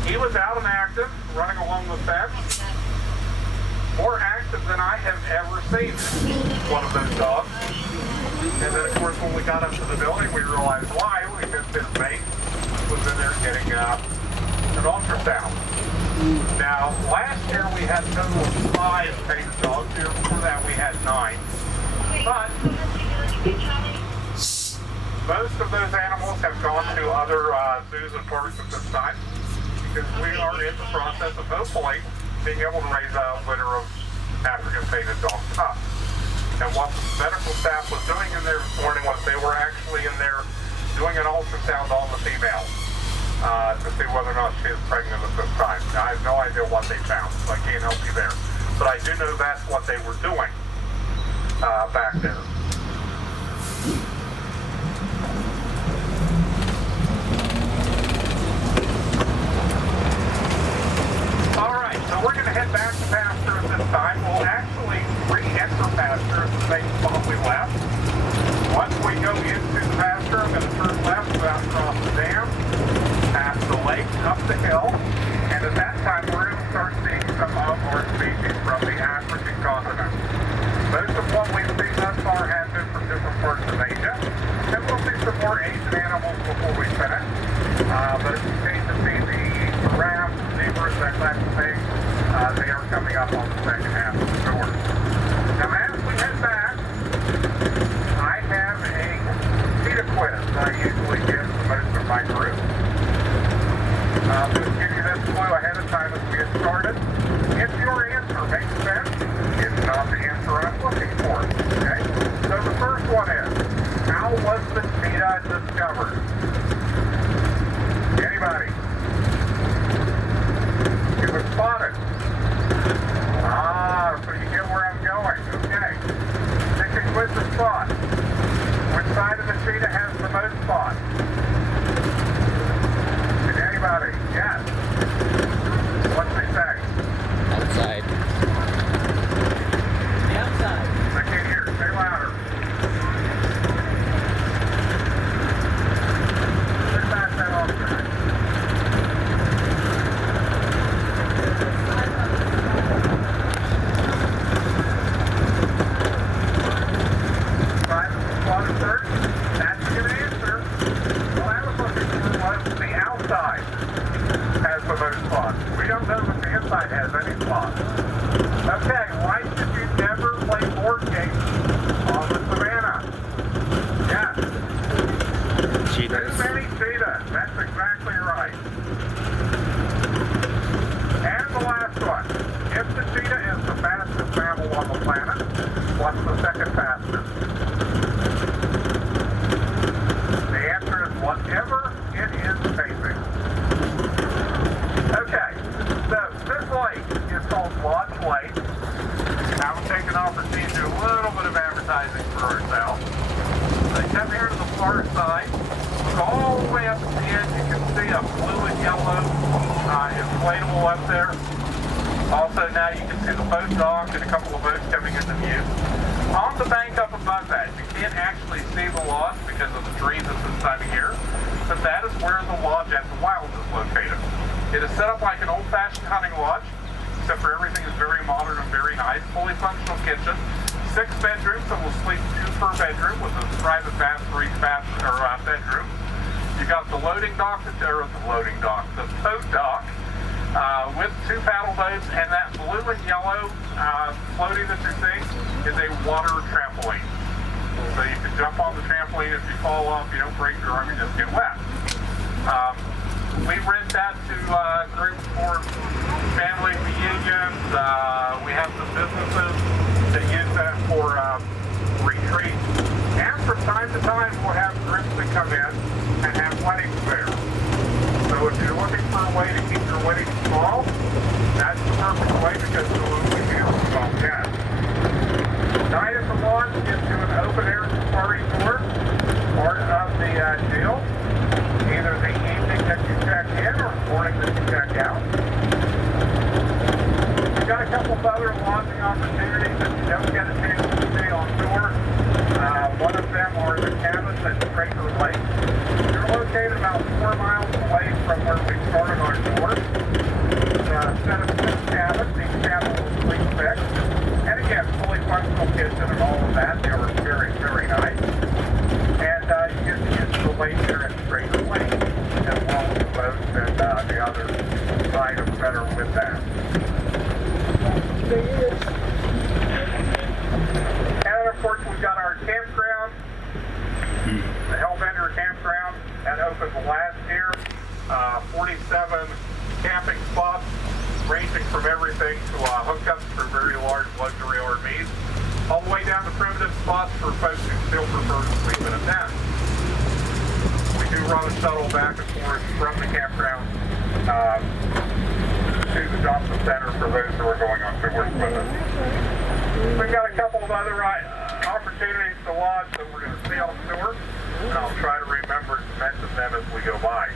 He was out and active, running along the fence. More active than I have ever seen one of those dogs. And then, of course, when we got up to the building, we realized why. Because his mate was in there getting an ultrasound. Now, last year we had a total of 5 painted dogs. The year before that we had 9. But most of those animals have gone to other zoos and parks at this time because we are in the process of hopefully being able to raise a litter of African painted dog pups. And what the medical staff was doing in there this morning was they were actually in there doing an ultrasound on the female to see whether or not she is pregnant at this time. Now, I have no idea what they found, so I can't help you there. But I do know that's what they were doing back there. All right, so we're going to head back to pasture at this time. We'll actually re-enter pasture at the same spot we left. Once we go into the pasture, I'm going to turn left about across the dam, past the lake, up the hill, and at that time we're going to start seeing some of our species from the African continent. Most of what we've seen thus far has been from different parts of Asia, and we'll see some more Asian animals before we finish. But if you came to see the giraffes, zebras, that type of thing, they are coming up on the second half of the tour. Now as we head back, I have a PETA quiz that I usually give to most of my group. Just give you this clue ahead of time as we get started. If your answer makes sense, it's not the answer I'm looking for. Okay? So the first one is, how was the cheetah discovered? Anybody? It was spotted. If the cheetah is the fastest mammal on the planet, what's the second fastest? The answer is whatever it is facing. Okay, so this lake is called Lodge Lake. Now we'll take an opportunity to do a little bit of advertising for ourselves. So you come here to the far side, look all the way up at the end, you can see a blue and yellow inflatable up there. Also now you can see the boat dock and a couple of boats coming into view. On the bank up above that, you can't actually see the lodge because of the trees at this time of year, but that is where the lodge at the Wilds is located. It is set up like an old-fashioned hunting lodge, except for everything is very modern and very nice. Fully functional kitchen, 6 bedrooms, so we'll sleep 2 per bedroom with a private bath for each bedroom. You got the loading dock, the boat dock, with 2 paddle boats, and that blue and yellow floating that you're seeing is a water trampoline. So you can jump on the trampoline. If you fall off, you don't break your arm, you just get wet. We rent that to groups for family reunions. We have some businesses that use that for retreats. And from time to time, we'll have groups that come in and have weddings there. So if you're looking for a way to keep your wedding small, that's the perfect way because it's a little easier to small guests. Night at the lodge gives you an open-air safari tour, part of the deal. Either the evening that you check in or the morning that you check out. We've got a couple of other lodging opportunities that you don't get a chance to see on tour. One of them are the cabins at Crater Lake. They're located about 4 miles away from where we started our tour. It's a set of 6 cabins. Each cabin will sleep 6. And again, fully functional kitchen and all of that. They are very, very nice. And you get to use the lake there at Crater Lake, as well as the boats and the other items that are with that. And of course, we've got our campground, the Hellbender campground, that opened last year. 47 camping spots, ranging from everything to hookups for very large luxury RVs, all the way down to primitive spots for folks who still prefer to sleep in a tent. We do run a shuttle back and forth from the campground to the Johnson Center for those who are going on tours with us. We've got a couple of other opportunities to lodge that we're going to see on tour, and I'll try to remember to mention them as we go by.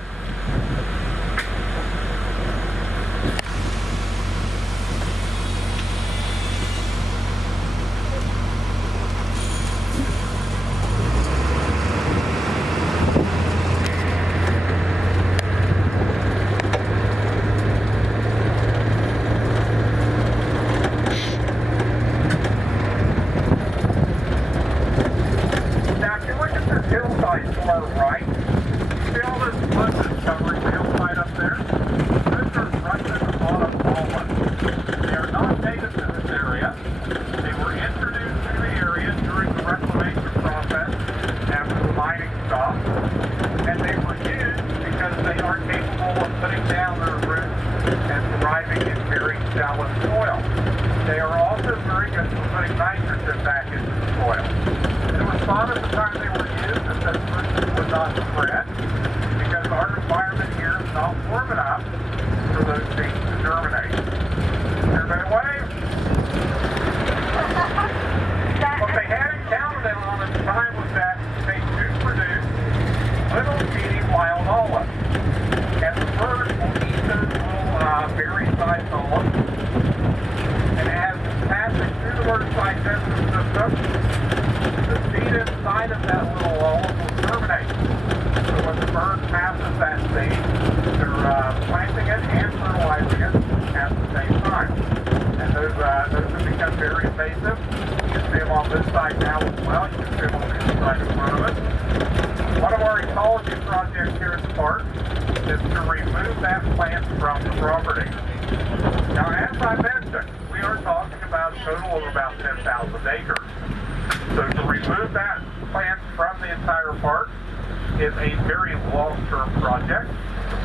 Is a very long-term project.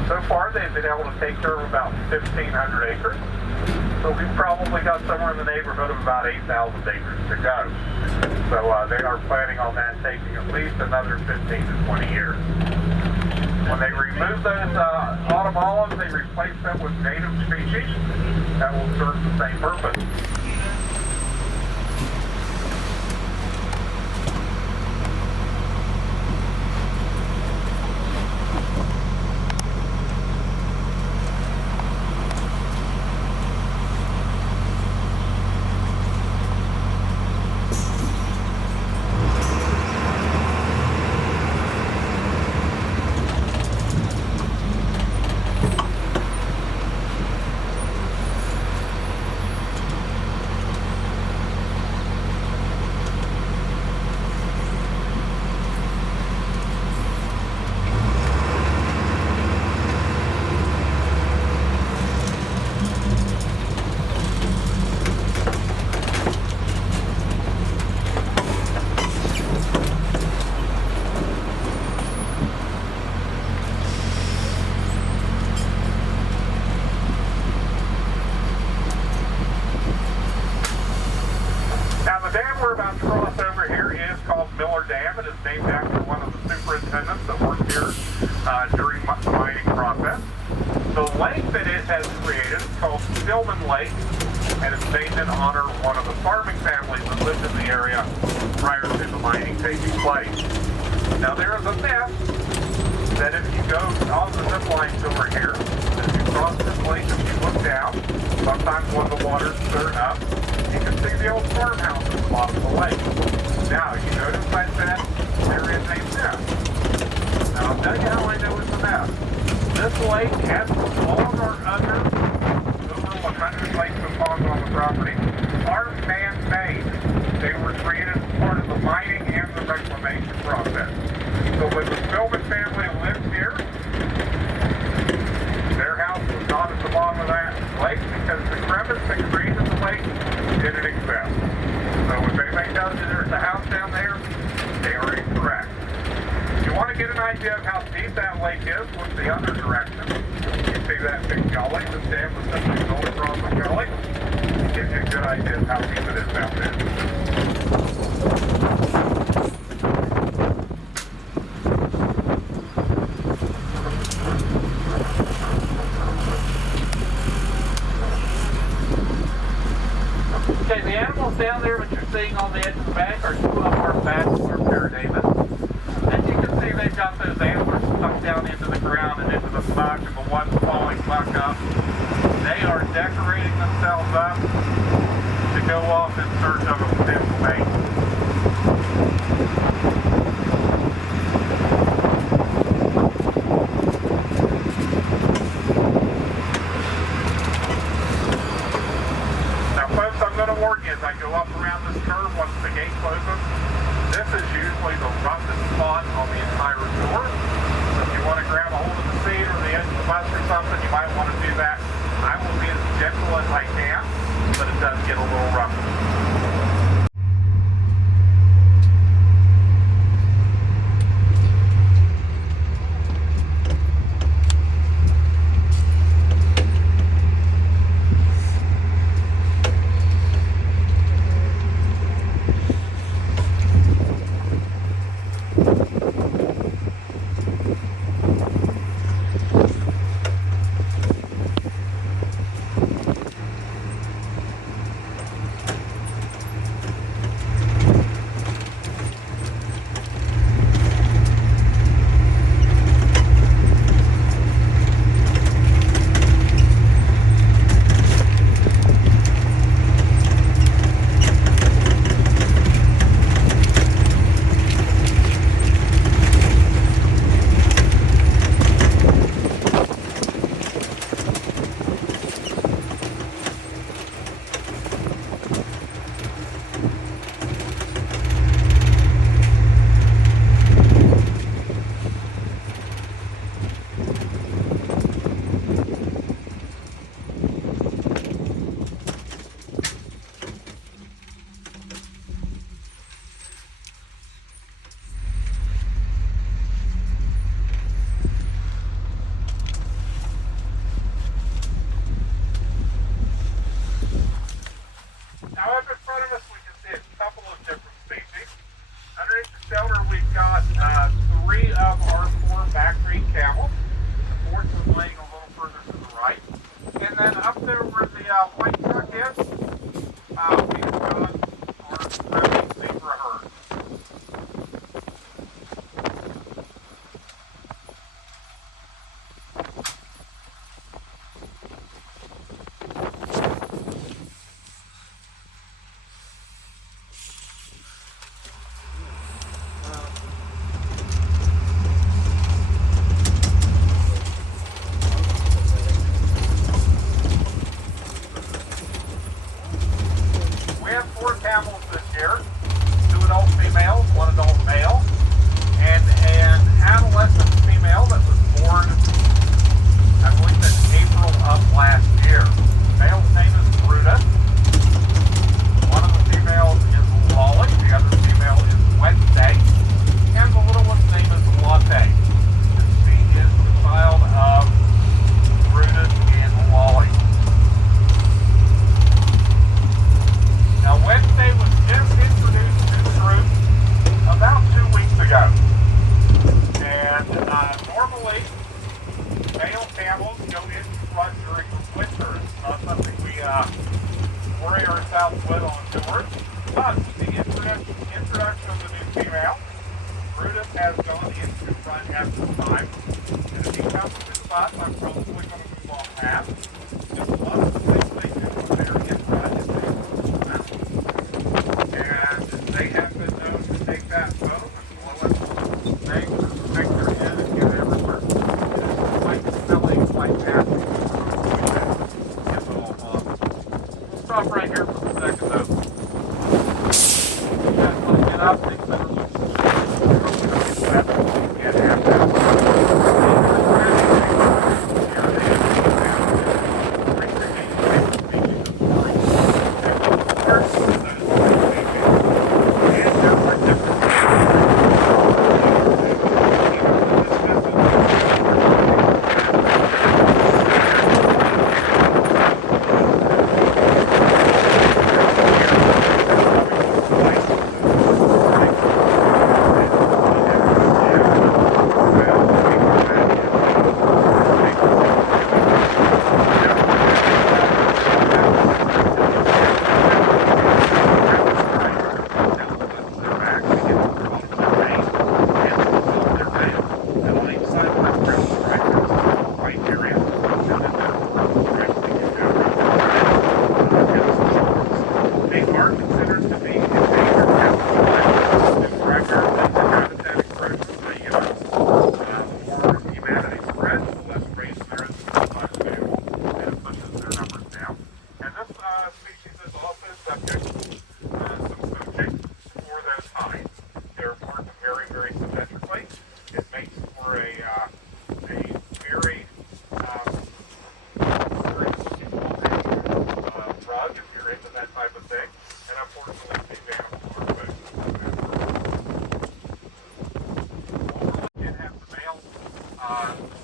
So far, they've been able to take care of about 1,500 acres. So we've probably got somewhere in the neighborhood of about 8,000 acres to go. So they are planning on that taking at least another 15 to 20 years. When they remove those autumn olives, they replace them with native species that will serve the same purpose. We're about to cross over here is called Miller Dam. It is named after one of the superintendents that worked here during the mining process. The lake that it has created is called Stillman Lake, and it's named in honor of one of the farming families that lived in the area prior to the mining taking place. Now there is a myth that if you go on the zip lines over here, as you cross this lake, if you look down, sometimes when the water's stirred up, you can see the old farmhouse at the bottom of the lake. Now, you notice I said there is a myth. Now, I'll tell you how I know it's a myth. This lake, as all of our other over 100 lakes and ponds on the property, are man-made. They were created as part of the mining and the reclamation process. So when the Spillman family lived here, their house was not at the bottom of that lake because the crevice that created the lake didn't exist. So if anybody tells you there's a house down there, they are incorrect. If you want to get an idea of how deep that lake is, look the other direction. You see that big gully, the dam was simply going across the gully. It gives you a good idea of how deep it is down there. Okay, the animals down there that you're seeing on the edge of the bank are two of our bachelor parademons. As you can see, they've got those antlers stuck down into the ground and into the muck, and the ones falling muck up. They are decorating themselves up to go off in search of a potential mate. As I go up around this curve once the gate closes, this is usually the roughest spot on the entire tour. So if you want to grab a hold of the seat or the edge of the bus or something, you might want to do that. I will be as gentle as I can, but it does get a little rough. have 4 camels this year, 2 adult females, 1 adult male, and an adolescent female that was born, I believe, in April of last year. The male's name is Brutus. One of the females is Lolly, the other female is Wednesday, and the little one's name is Latte. She is the child of Brutus and Lolly. Now, Wednesday was just introduced to the group about 2 weeks ago. And normally, male camels go into rut during the winter. It's not something we worry ourselves with on tours. But with the introduction of the new female, Brutus has gone into rut at this time. And if he comes to the bus, I'm probably going to move on past. Just one of the things they do when they're in rut is they move mountains. And they have been known to take that phone and blow it, bang, protect their head and get everywhere. It's like smelling, like passing, gets it all off. We'll stop right here for a second though. You guys want to get up, take a better look.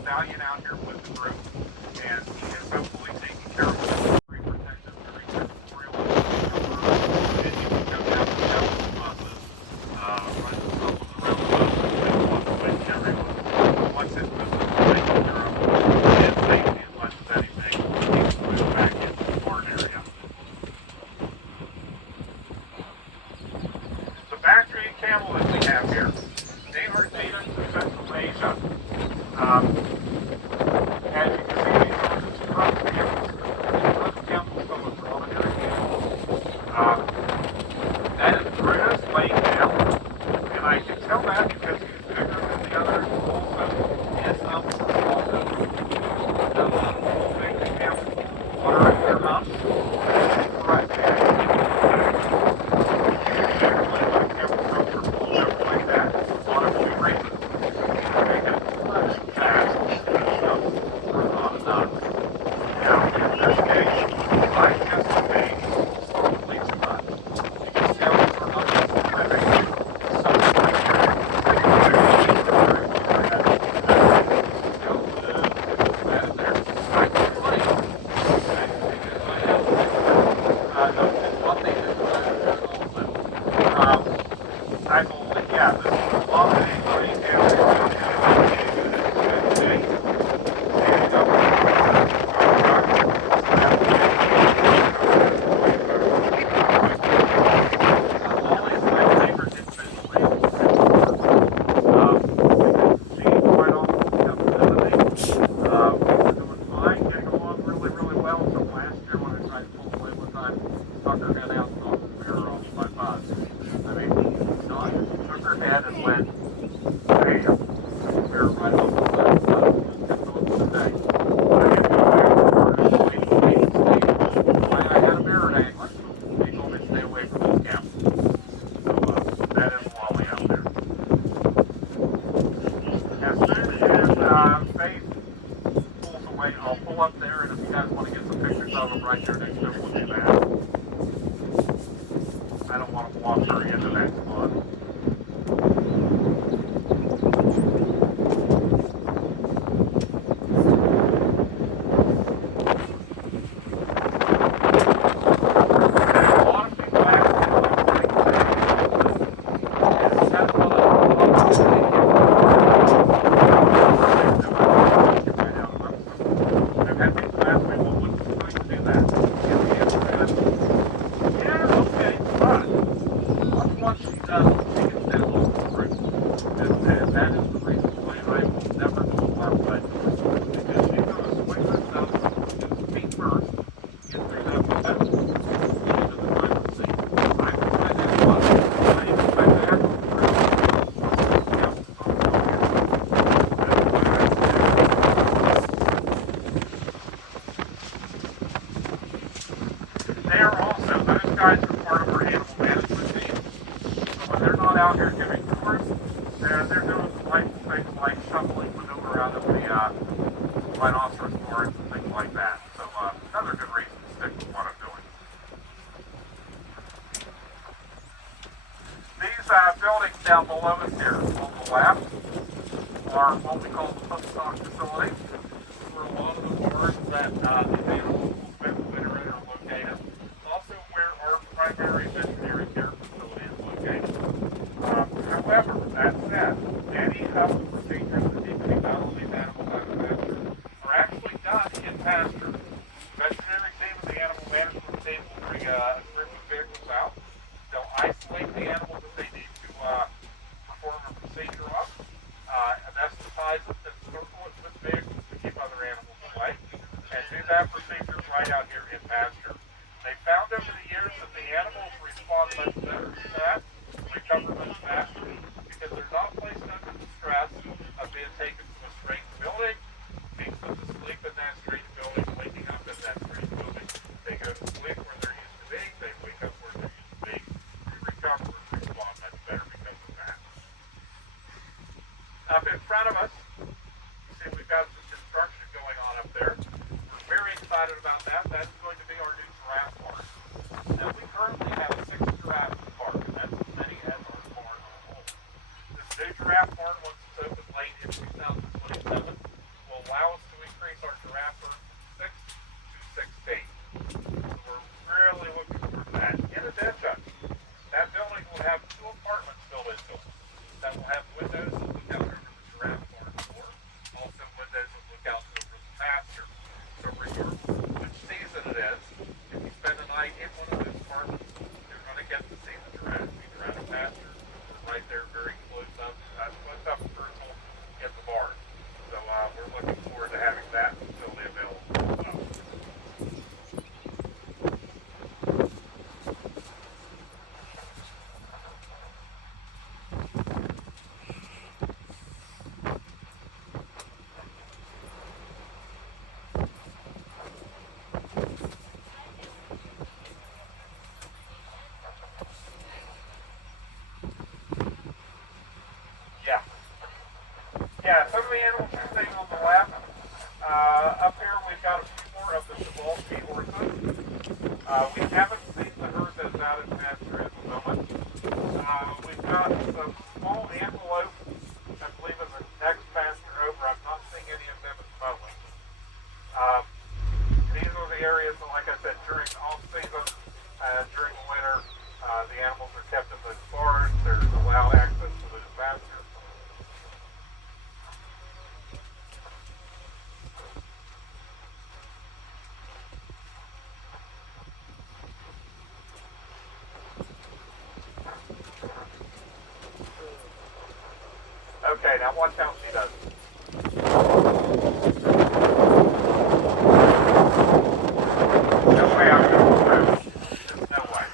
Stallion out here with the group, and he is hopefully taking care of all the protections during this memorial and you can go down the mountain buses, run yourself around the buses, and walk away to everyone. Once it moves to taking care of and safety as much as anything, he can move back into the barn area. The Bactrian camel that we have here, they are native to Central Asia. As you can see, these are the 2 rough camels. The rough camels come with dromedary camels. That is Brutus laying down, and I can tell that because he's bigger than the others. Also, his humps are also the big camels are in their humps. Right there. Camels are like that on a few races. Stay away officer into that squad. A lot of people ask me, is that I've had people ask me, well, what's going to do that? And the answer is, yeah, okay, but once she does, she gets that little fruit. And that is the reason why I will never go far away. Because she's going to swing herself to feet first, get through that window, into the driver's seat. I can find that spot. I expect that. They are also, those guys are part of our animal management team. So when they're not out here giving tours, they're doing things like shuffling manure out of the rhinoceros barns and things like that. So another good reason to stick with what I'm doing. These buildings down below us here on the left are what we call the foot stock facility, where a lot of the barns that these animals will spend the winter in are located. Also where our primary veterinary care facility is located. However, that said, many of the procedures that need to be done on these animals out of pasture are actually done in pasture. The veterinary team and the animal management team will bring a group of vehicles out. They'll isolate the animals that they need to perform a procedure on, anesthetize it, and circle it with vehicles to keep other animals away, and do that procedure right out here in pasture. They found over the years that the animals respond much better to that, recover much faster, because they're not placed under the stress of being taken to a strange building, being put to sleep in that strange building, waking up in that strange building. They go to sleep where they're used to being, they wake up where they're used to being, they recover and respond much better because of that. Up in front of us, you see we've got some construction going on up there. We're very excited about that. That's going to be our new giraffe park. Now we currently have 6 giraffes in the park, and that's as many as our barn on a whole. This new giraffe barn, once it's open late in 2027, will allow us to increase our giraffe herd from 6 to 16. So we're really looking forward to that. In addition, that building will have 2 apartments built into it that will have windows that look out over the giraffe barn door, also windows that look out over the pasture. So regardless of which season it is, if you spend the night in one of those apartments, you're going to get to see the giraffes. Either out of pasture or right there very close up personal in the barn. So we're looking forward to having that facility available as well. Yeah, some of the animals you're seeing on the left, up here we've got a few more of the Subalski horses. We haven't seen the herd that's out in pasture at the moment. We've got some small antelope, I believe in the next pasture over. I'm not seeing any of them at the moment. These are the areas that, like I said, during off-season, during the winter, the animals are kept in those barns. There's allowed access to those pastures. Okay, now watch how she does. No way I'm going to through. There's no way.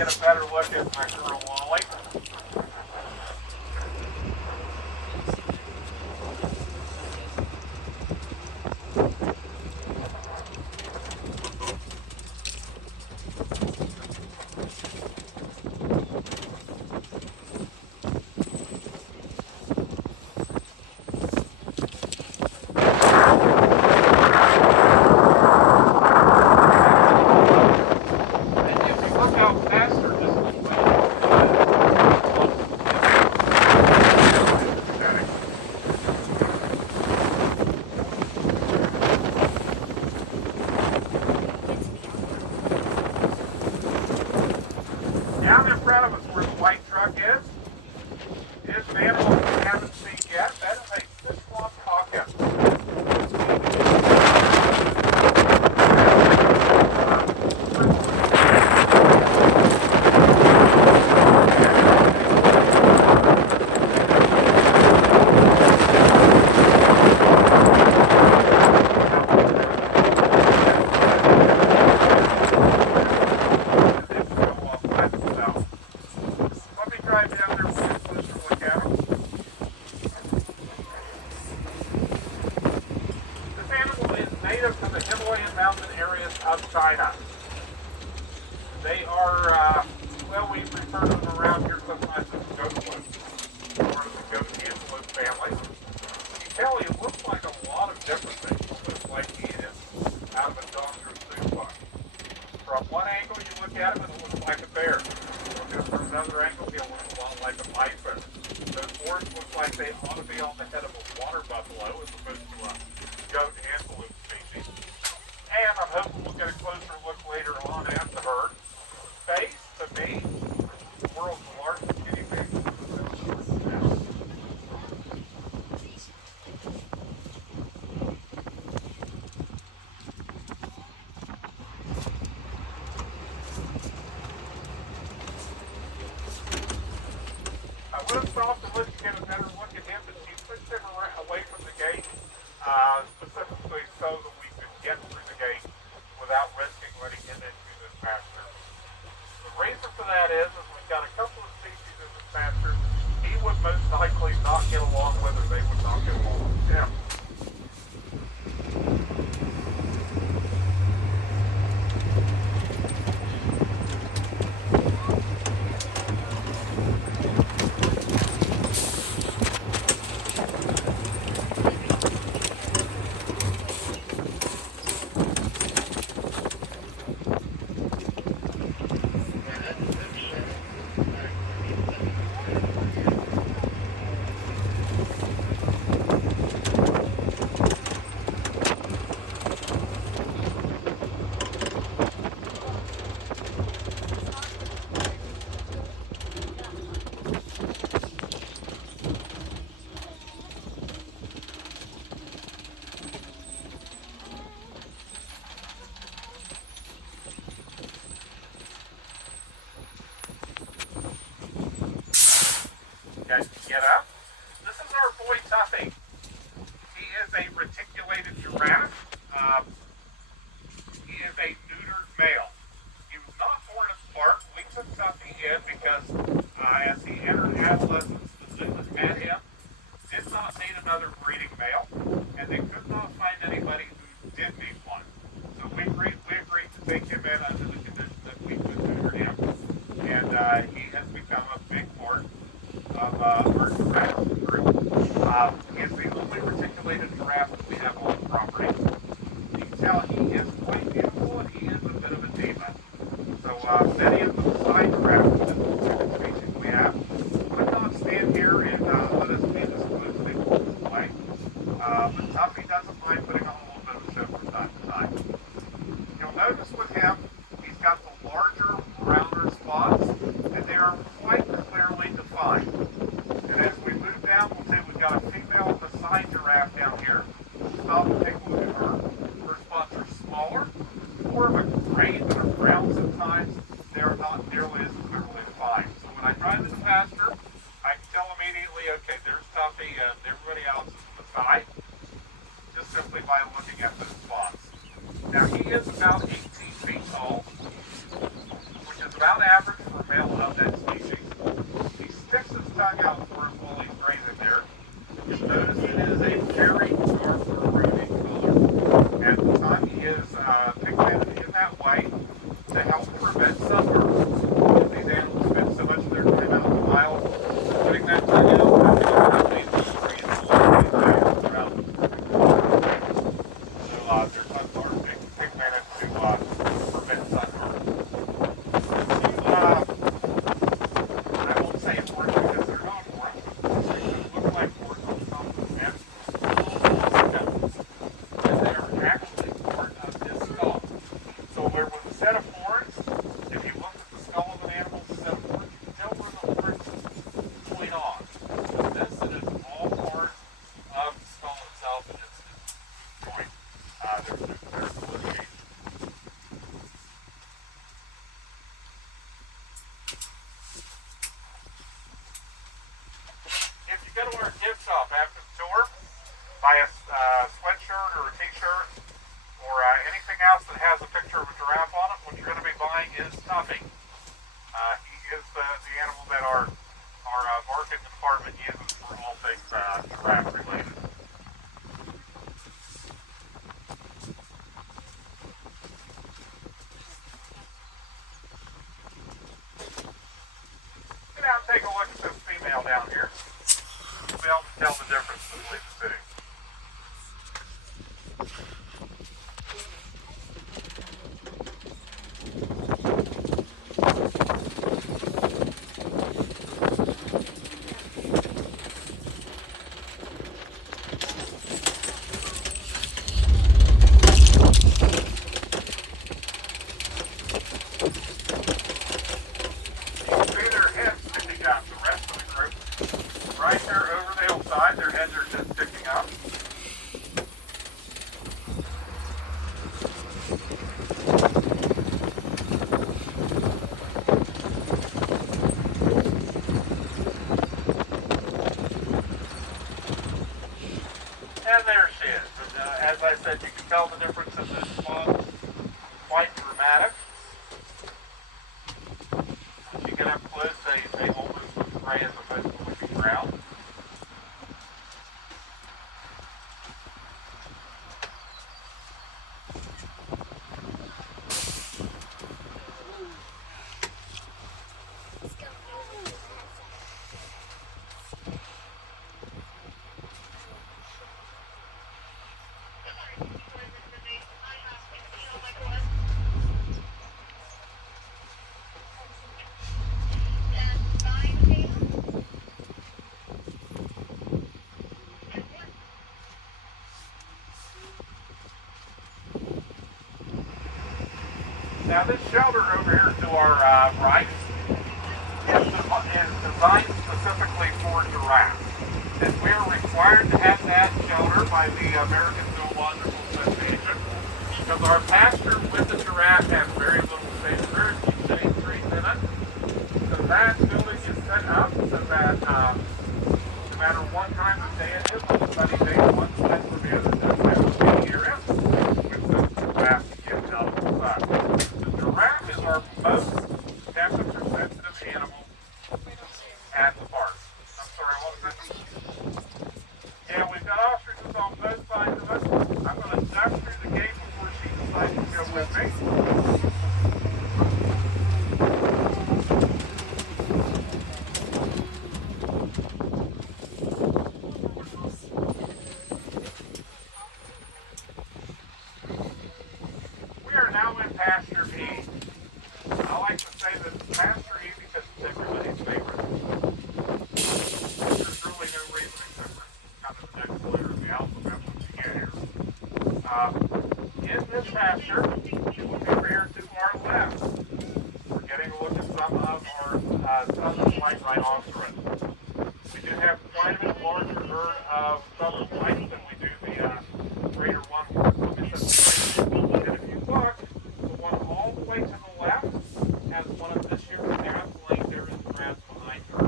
get a better look at my girl Wally. Down in front of us where the white truck is an animal we haven't seen yet. That is a fish-swamp caucus. China. They are, well, we refer to them around here sometimes as goat loons, part of the goat antelope family. You tell he looks like a lot of different things, almost like he is out of a Dr. Seuss book. From one angle you look at him and it looks like a bear. Look at him from another angle, he'll look a lot like a bison. Those horns look like they ought to be on the head of a water buffalo as opposed to a goat antelope species. And I'm hoping we'll get a closer look later on at the herd. Face, to me, the world's largest guinea pig. I would have stopped to let you get a better look at him, but he pushed him away from the gate, specifically so that we could get through the gate without risking letting him into this pasture. The reason for that is we've got a couple of species in this pasture. He would most likely not get along with her. They would not get along with him. Guys can get up. This is our boy Tuffy. He is a reticulated giraffe. He is a neutered male. He was not born as Clark. We took Tuffy in because as he entered adolescence, the zoo that had him did not need another breeding male, and they could not find anybody who did need one. So we agreed to take him in under the condition that we could neuter him, and he has become a big part of our giraffe group. He is the only reticulated giraffe that we have on the property. You can tell he is quite beautiful and he is a bit of a diva. So many of the side giraffes, which is the species we have, would not stand here and let us be this closely display. But Tuffy doesn't mind putting on a little bit of show from time to time. You'll notice with him, he's got the larger, rounder spots, and they are quite clearly defined. And as we move down, we'll see we've got a female of the side giraffe down here. Stop and take a look at her. Her spots are smaller, more of a gray than a brown sometimes. They are not nearly as clearly defined. So when I drive to the pasture, I can tell immediately, okay, there's Tuffy and everybody else is to the side, just simply by looking at those spots. Now he is about 18 feet tall, which is about average for prevent sunburn. These animals spend so much of their time out in the wild, putting that thing out, having it freeze throughout the so their suns are pigmented to prevent sunburn. I won't say horns because they're not horns, but they look like horns on some of them, and they're actually part of his skull. So there was a set of horns. If you look at the skull of an animal's set of horns, you can tell where the horns point off. So this is all part of the skull itself, and it's joint. There's no litigation. If you go to our gift shop after the tour, buy a sweatshirt or a t-shirt or anything else that has a picture of a giraffe on it, what you're going to be buying is stuffing. He is the animal that our marketing department uses for all things giraffe related. Get out and take a look at this female down here. You'll be able to tell the difference between the two. You can see their heads sticking up. The rest of the group, right there over the hillside, their heads are just sticking up. And there she is. And, as I said, you can tell the difference in the spots. Quite dramatic. Once you get up close, they almost look gray as opposed to looking brown. Now this shelter over here to our right is designed specifically for giraffes. And we are required to have that shelter by the American Zoological Association because our pasture with the giraffe has very little shade trees in it. So that building is set up so that no matter what time of day it is, on a sunny day, one side or the other doesn't have a shady area, which the giraffe can get out of the sun. The giraffe is our most temperature sensitive animal at the park. I'm sorry, what was it? Yeah, we've got ostriches on both sides of us. I'm going to duck through the gate before she decides to go with me. We are now in pasture E. I like to say that it's pasture E because it's everybody's favorite. There's really no reason except for kind of the next letter of the alphabet once you get here. In this pasture, you look over here to our left. We're getting a look at some of our southern white rhinoceros. We do have quite a bit larger herd of southern whites than we do the greater one horse. Look at this. And if you look, the one all the way to the left has one of this year's calves laying there in the grass behind her.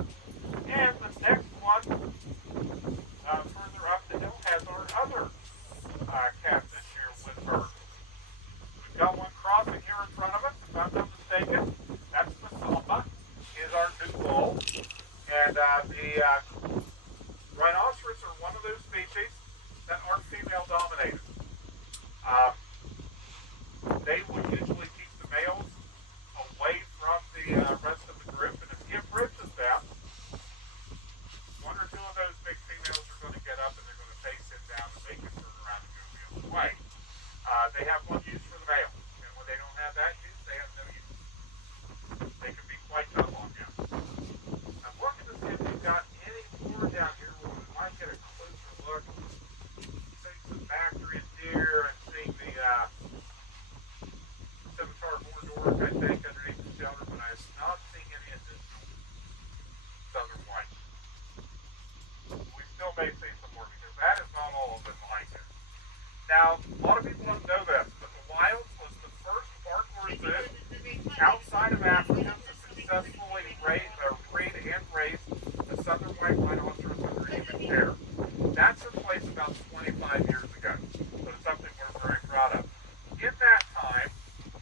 And the next one, further up the hill, has our other calf this year with her. We've got one crossing here in front of us, if I'm not mistaken. That's the Samba, is our new bull. And the rhinoceros are one of those species that are female dominated. They would usually keep the males work, I think, underneath the shelter, but I have not seen any additional southern white. We still may see some more because that is not all of them like it. Now, a lot of people don't know this, but the Wilds was the first park-or zoo outside of Africa to successfully breed and raise the southern white rhinoceros under human care. That took place about 25 years ago, so it's something we're very proud of. In that time,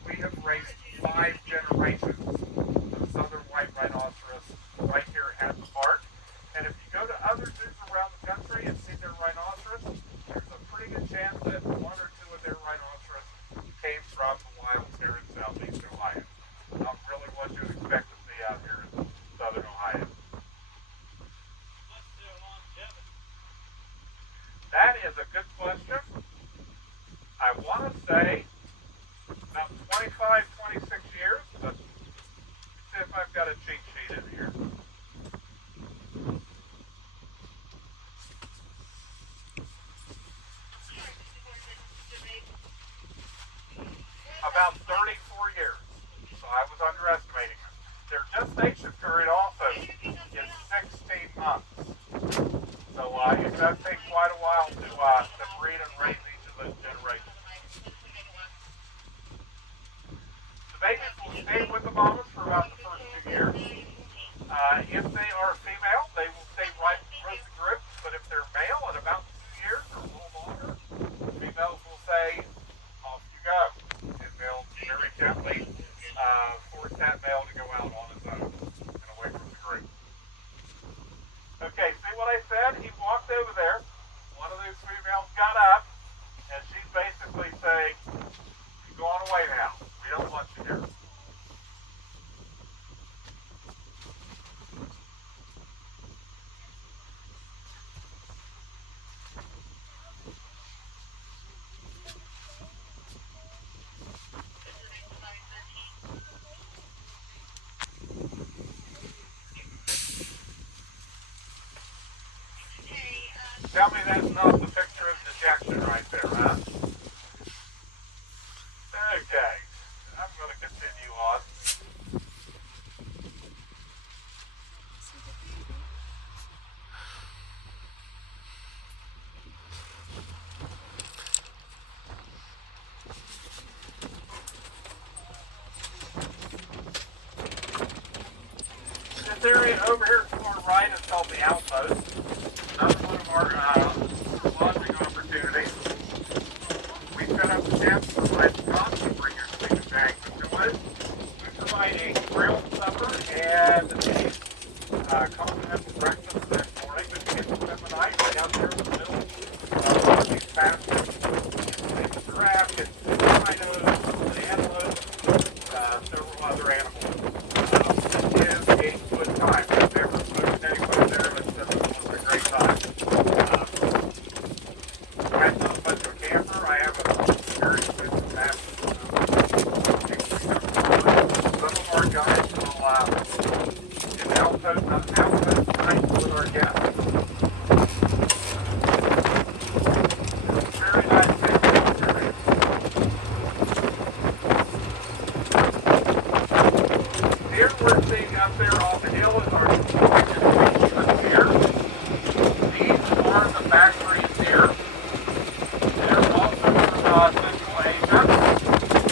we have raised 5 generations of southern white rhinoceros right here at the park. And if you go to other zoos around the country and see their rhinoceros, there's a pretty good chance that 1 or 2 of their rhinoceros came from the wilds here in southeast Ohio. Not really what you'd expect to see out here in southern Ohio. What's their longevity? That is a good question. I want to say about 25, 26 years, but let's see if I've got a cheat sheet in here. About 34 years. So I was underestimating them. Their gestation period also is 16 months. So it does take quite a while to breed and raise each of those generations. The babies will stay with the mamas for about the first 2 years. If they are female, they will stay right with the group. But if they're male at about 2 years or a little longer, the females will say, off you go. And they'll very gently force that male to go out on his own and away from the group. Okay, see what I said? He walked over there. One of those females got up, and she's basically saying, "You go on away now. We don't want you here." Tell me that's not the picture of dejection right there, huh? Okay, I'm going to continue on. This area over here to our right is called the Outpost. Another one of our lodging opportunities. We set up the tents to provide coffee for your sleeping bags and pillows. We provide a grilled supper and a continental breakfast that morning that you get to spend the night right out there in the middle of these pastures. They can giraffe, get rhinos, antelope, several other animals. It is a good time. I've never spoken to anybody there, but it's a great time. I'm not much of a camper. I have a very expensive master. Some of our guys will in outpost nights with our guests. Very nice camping experience. Here we're seeing up there on the hill is our deer. These are the factories here. They're also from Central Asia.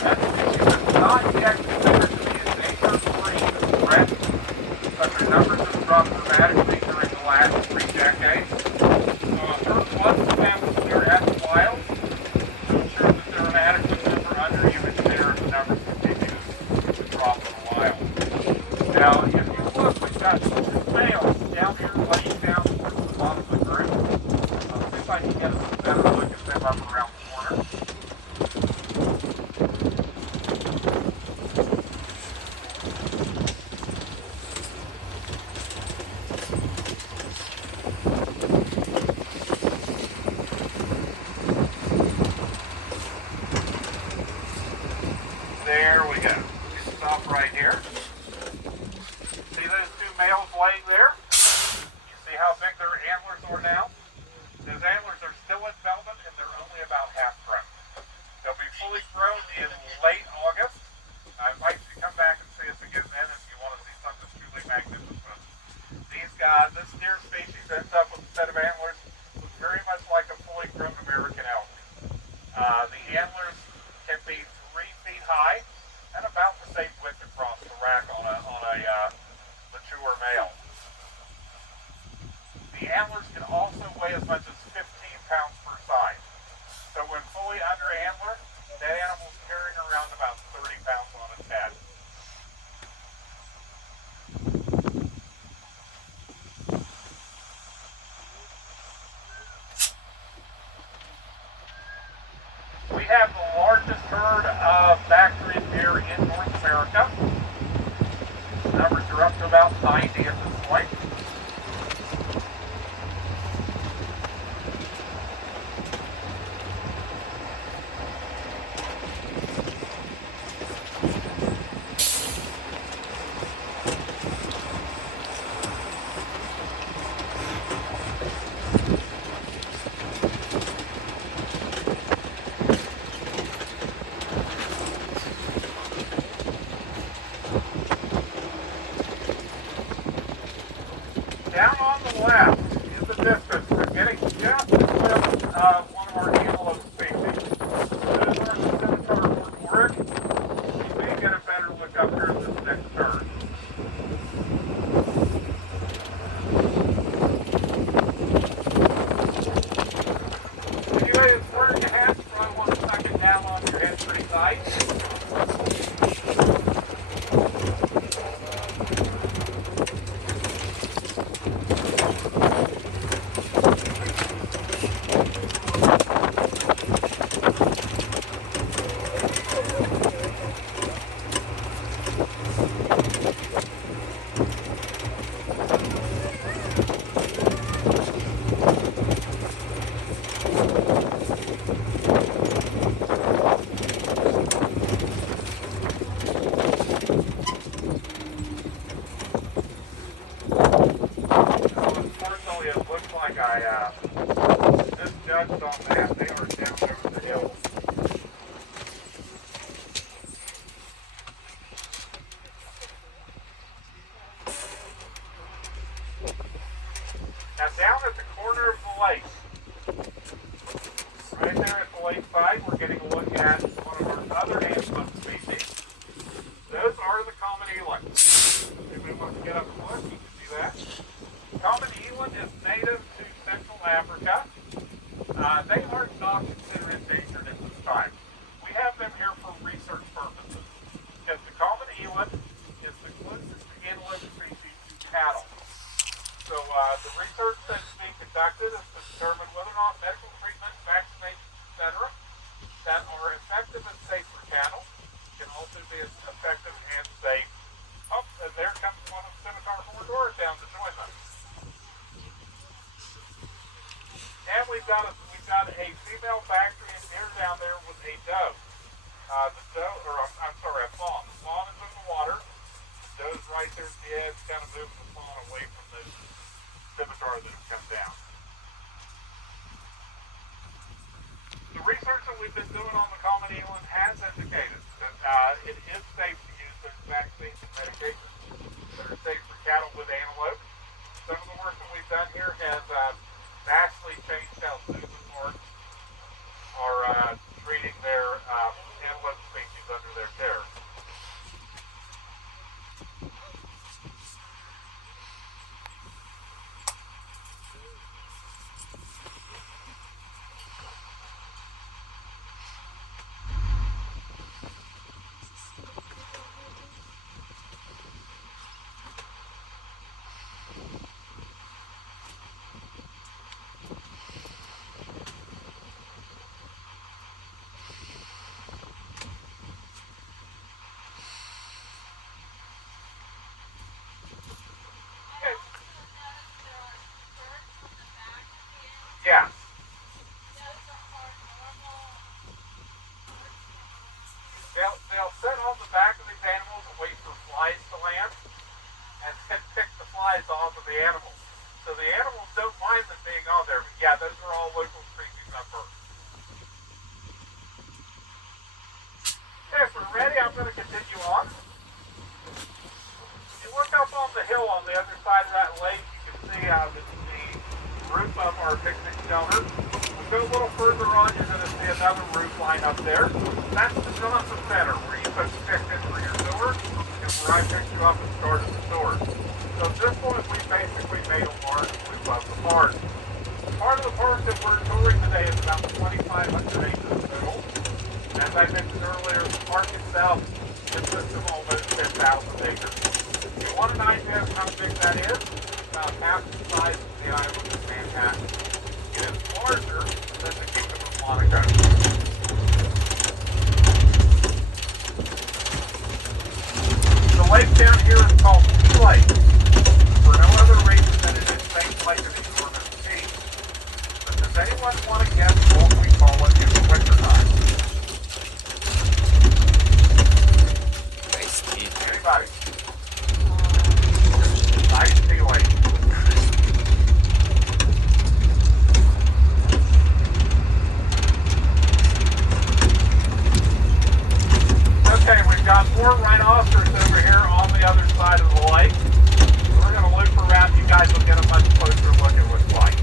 That species is not yet considered to be endangered or even threatened, but their numbers have dropped dramatically during the last 3 decades. So a first was established here at the Wild to ensure that there are an adequate number under human care and the numbers continue to drop in the wild. Now, if you look, we've got 2 males down here laying down towards the bottom of the group. I'll see if I can get a better look at them up around the corner. There we go. We stop right here. See those 2 males laying there? You see how big their antlers are now? Those antlers are still in velvet and they're only about half grown. They'll be fully grown in late August. I might this deer species ends up with a set of antlers looks very much like a fully grown American elk. The antlers can be 3 feet high and about the same width across the rack on a mature male. The antlers can also weigh as much as 15 pounds per side. So when fully under antler, that animal's carrying around about 30 pounds on its head. We have the largest herd of back-breed deer in North America. Numbers are up to about 90 at this point. Down on the left, in the distance, we're getting just to the left of one of our antelope species. Those are the scimitar horseback. You may get a better look up here at this next turn. Anyway, it's turning your head. You probably want to suck it down on your head pretty tight. Unfortunately, it looks like I misjudged on that. They are down over the hill. Now down at the corner of the lake, right there at the lake side, we're getting a look at one of our other antelope species. Those are the common eland. If we want to get up close, you can see that. Common eland is native to Central Africa. They are not considered endangered at this time. We have them here for research purposes, because the common eland is the closest antelope species to cattle. So the research that's being conducted is to determine whether or not medical treatment, vaccinations, etc., that are effective and safe for cattle can also be effective and safe. Oh, and there comes one of the scimitar horseback down to join them. And we've got a female Bactrian deer down there with a doe. The doe, or I'm sorry, a fawn. The fawn is in the water. The doe's right there at the edge, kind of moving the fawn away from the scimitar that have come down. The research that we've been doing on the common eland has indicated that it is safe to use those vaccines and medications that are safe for cattle with antelope. Some of the work that we've done here has vastly changed how zoos and parks are treating their antelope species under their care. Yeah. They'll sit on the back of these animals and wait for flies to land and then pick the flies off of the animals. So the animals don't mind them being on there, but yeah, those are all local species up first. Okay, if we're ready, I'm going to continue on. If you look up on the hill on the other side of that lake, you can see I picked you up and started the tour. So this one, we basically made a mark. We love the park. Part of the park that we're touring today is about 2,500 acres total. As I mentioned earlier, the park itself consists of almost 10,000 acres. If you want an idea of how big that is, it's about half the size of the island of Manhattan. It is larger than the Kingdom of Monaco. The lake down here is called Sea Lake, for no other reason than it is shaped like an enormous sea. But does anyone want to guess what we call it in the wintertime? Anybody? Nice Sea Lake. Okay, we've got more rhinoceros over here on the other side of the lake. We're going to loop around. You guys will get a much closer look at what's like.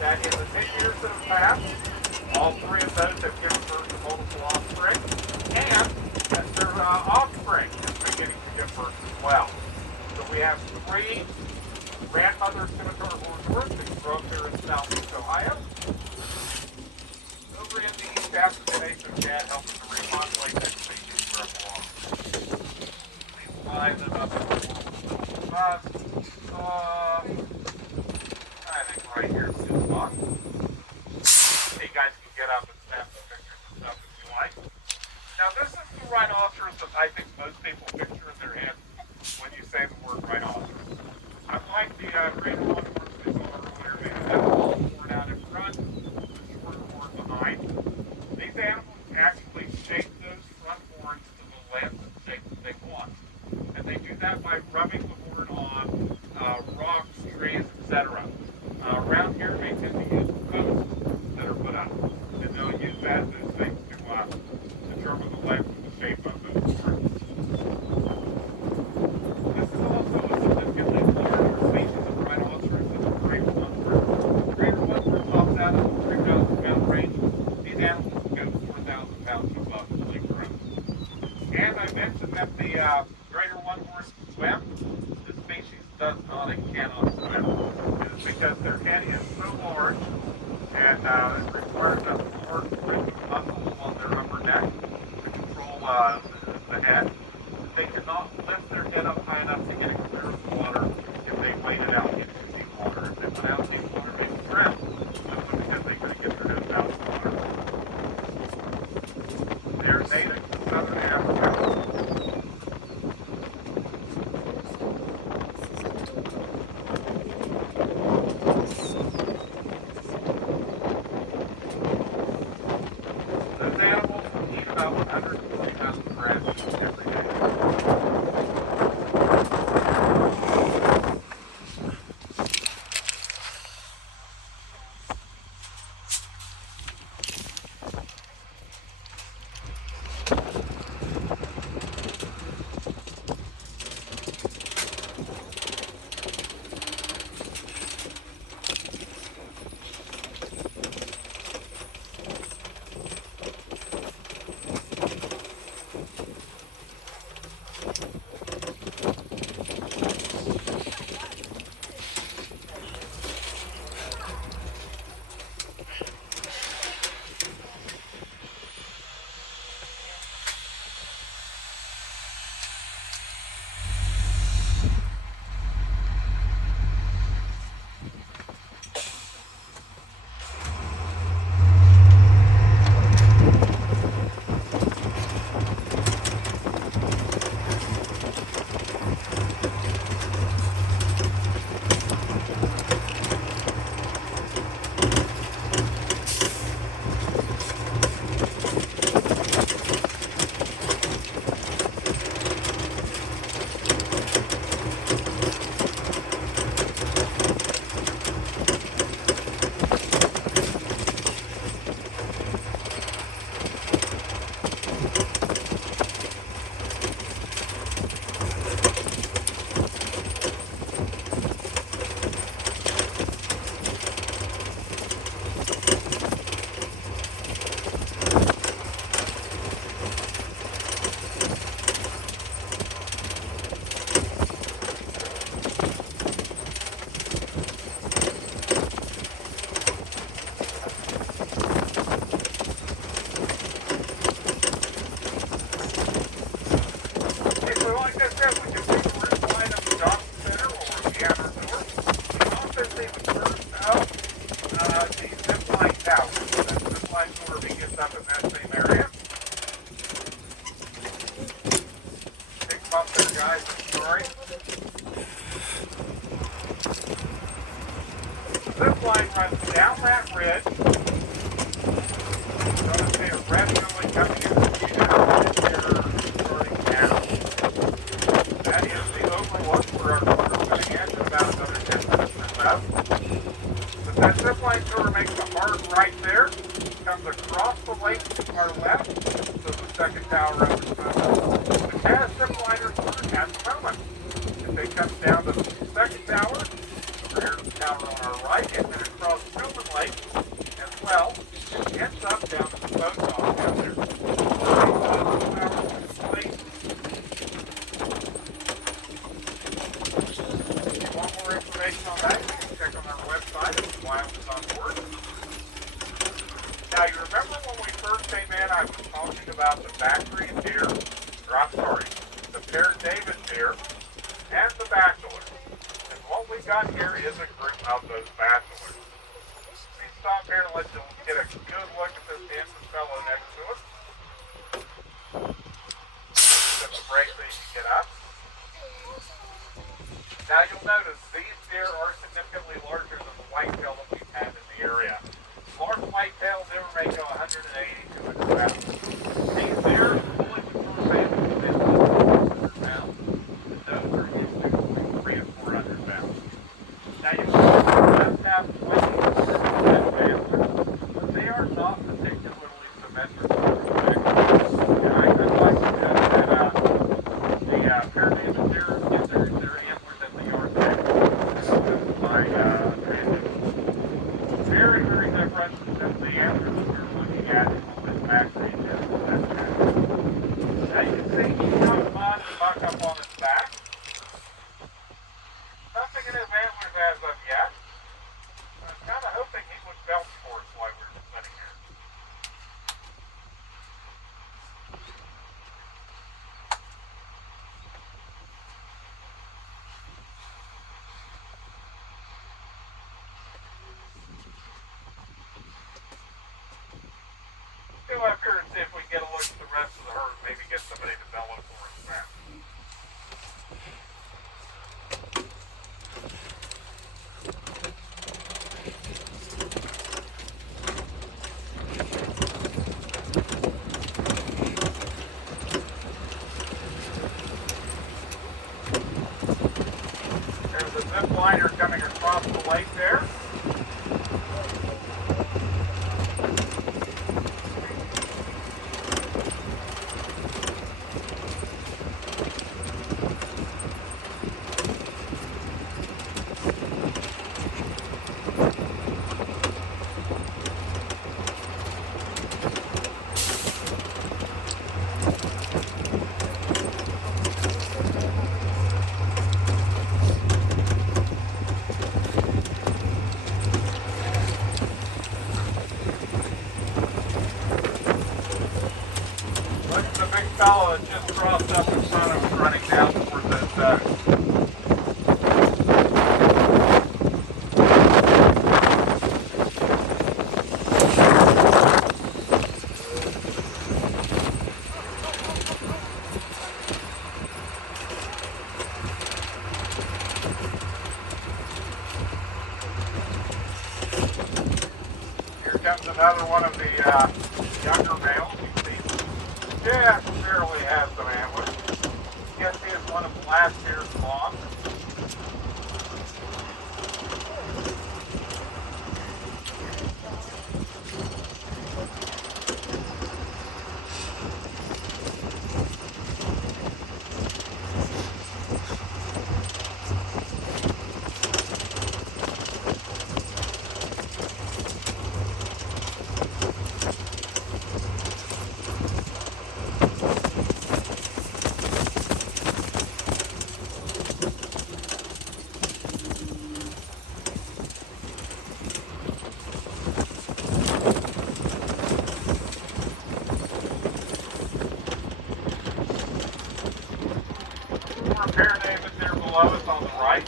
That in the 10 years that have passed, all three of those have given birth to multiple offspring, and that their offspring is beginning to give birth as well. So we have three grandmother scimitar hornworms that grew up here in southeast Ohio. Over in the East African nation of Chad, helping to repopulate that species where it belongs. Please line them up in the bus. I think right here is a good spot. So you guys can get up and snap some pictures and stuff if you like. Now this is the rhinoceros that I think most people picture in their head when you say the word rhinoceros. Unlike the greater longhorns we saw earlier, they have a long horn out in front, a shorter horn behind. These animals actually shape those front horns to the length and shape that they want. And they do that by rubbing the horn on rocks, trees, etc. Around here, they tend to use posts that are put up, and they'll use those things to determine the length and the shape of those horns. This is also a significantly larger species of rhinoceros than the greater longhorn. The greater longhorn tops out at the 3,000-pound range. These animals can go 4,000 pounds above fully grown. And I mentioned that the greater longhorn swim. This species does not and cannot swim. Because their head is so large and it requires a large group of muscles on their upper neck to control the head. They cannot lift their head up high enough to get it clear of the water if they waded out into deep water. If they went out deep water, they would drown simply because they couldn't get their heads out of the water. They're native to southern Africa. Those animals eat about 120 pounds runs down that ridge. Notice they are gradually coming into view now as you're starting down. That is the overlook where our tour is going to end in about another 10 minutes or so. But that zipline tour makes a hard right there, comes across the lake to our left, so the second tower over the the cast zipliner tour at the moment. If they come down to the second tower, over here to the tower on our right, and then across Tillman Lake as well, it ends up down to the boat dock down there. If you want more information on that, you can check on our website at Wild on Board. Now, you remember when we first came in, I was talking about the Bactrian deer, or I'm sorry, the paired David deer, and the bachelor. And what we got here is a group of those bachelors. Let me stop here and let you get a good look at this handsome fellow next to us. Set the brake so you can get up. Now you'll notice these deer are significantly larger than the whitetail that we've had in the area. Large whitetail deer may go 180 to 200 pounds. These deer are fully mature families within 100 pounds. And those are usually between 300 and 400 pounds. Now you must have plenty of that family, but they are not particularly symmetrical. And I'd like to know that the paired David deer get their antlers at the yard back. My very, very different than the antlers that we're looking at on this back range. Now you can see he's got a mud and buck up on his back. Nothing in his antlers as of yet. I was kind of hoping he would belt for us while we were sitting here. Go up here and see if we can get a look at the rest of the herd, maybe get somebody to bellow for us back. There's a zip liner coming across the lake there. Look at the big fellow that just crossed up in front of us running down towards that duck. Here comes another one of the younger males. Yeah, barely has some antlers. Guess he is one of the last year's spawn. Pair David there below us on the right.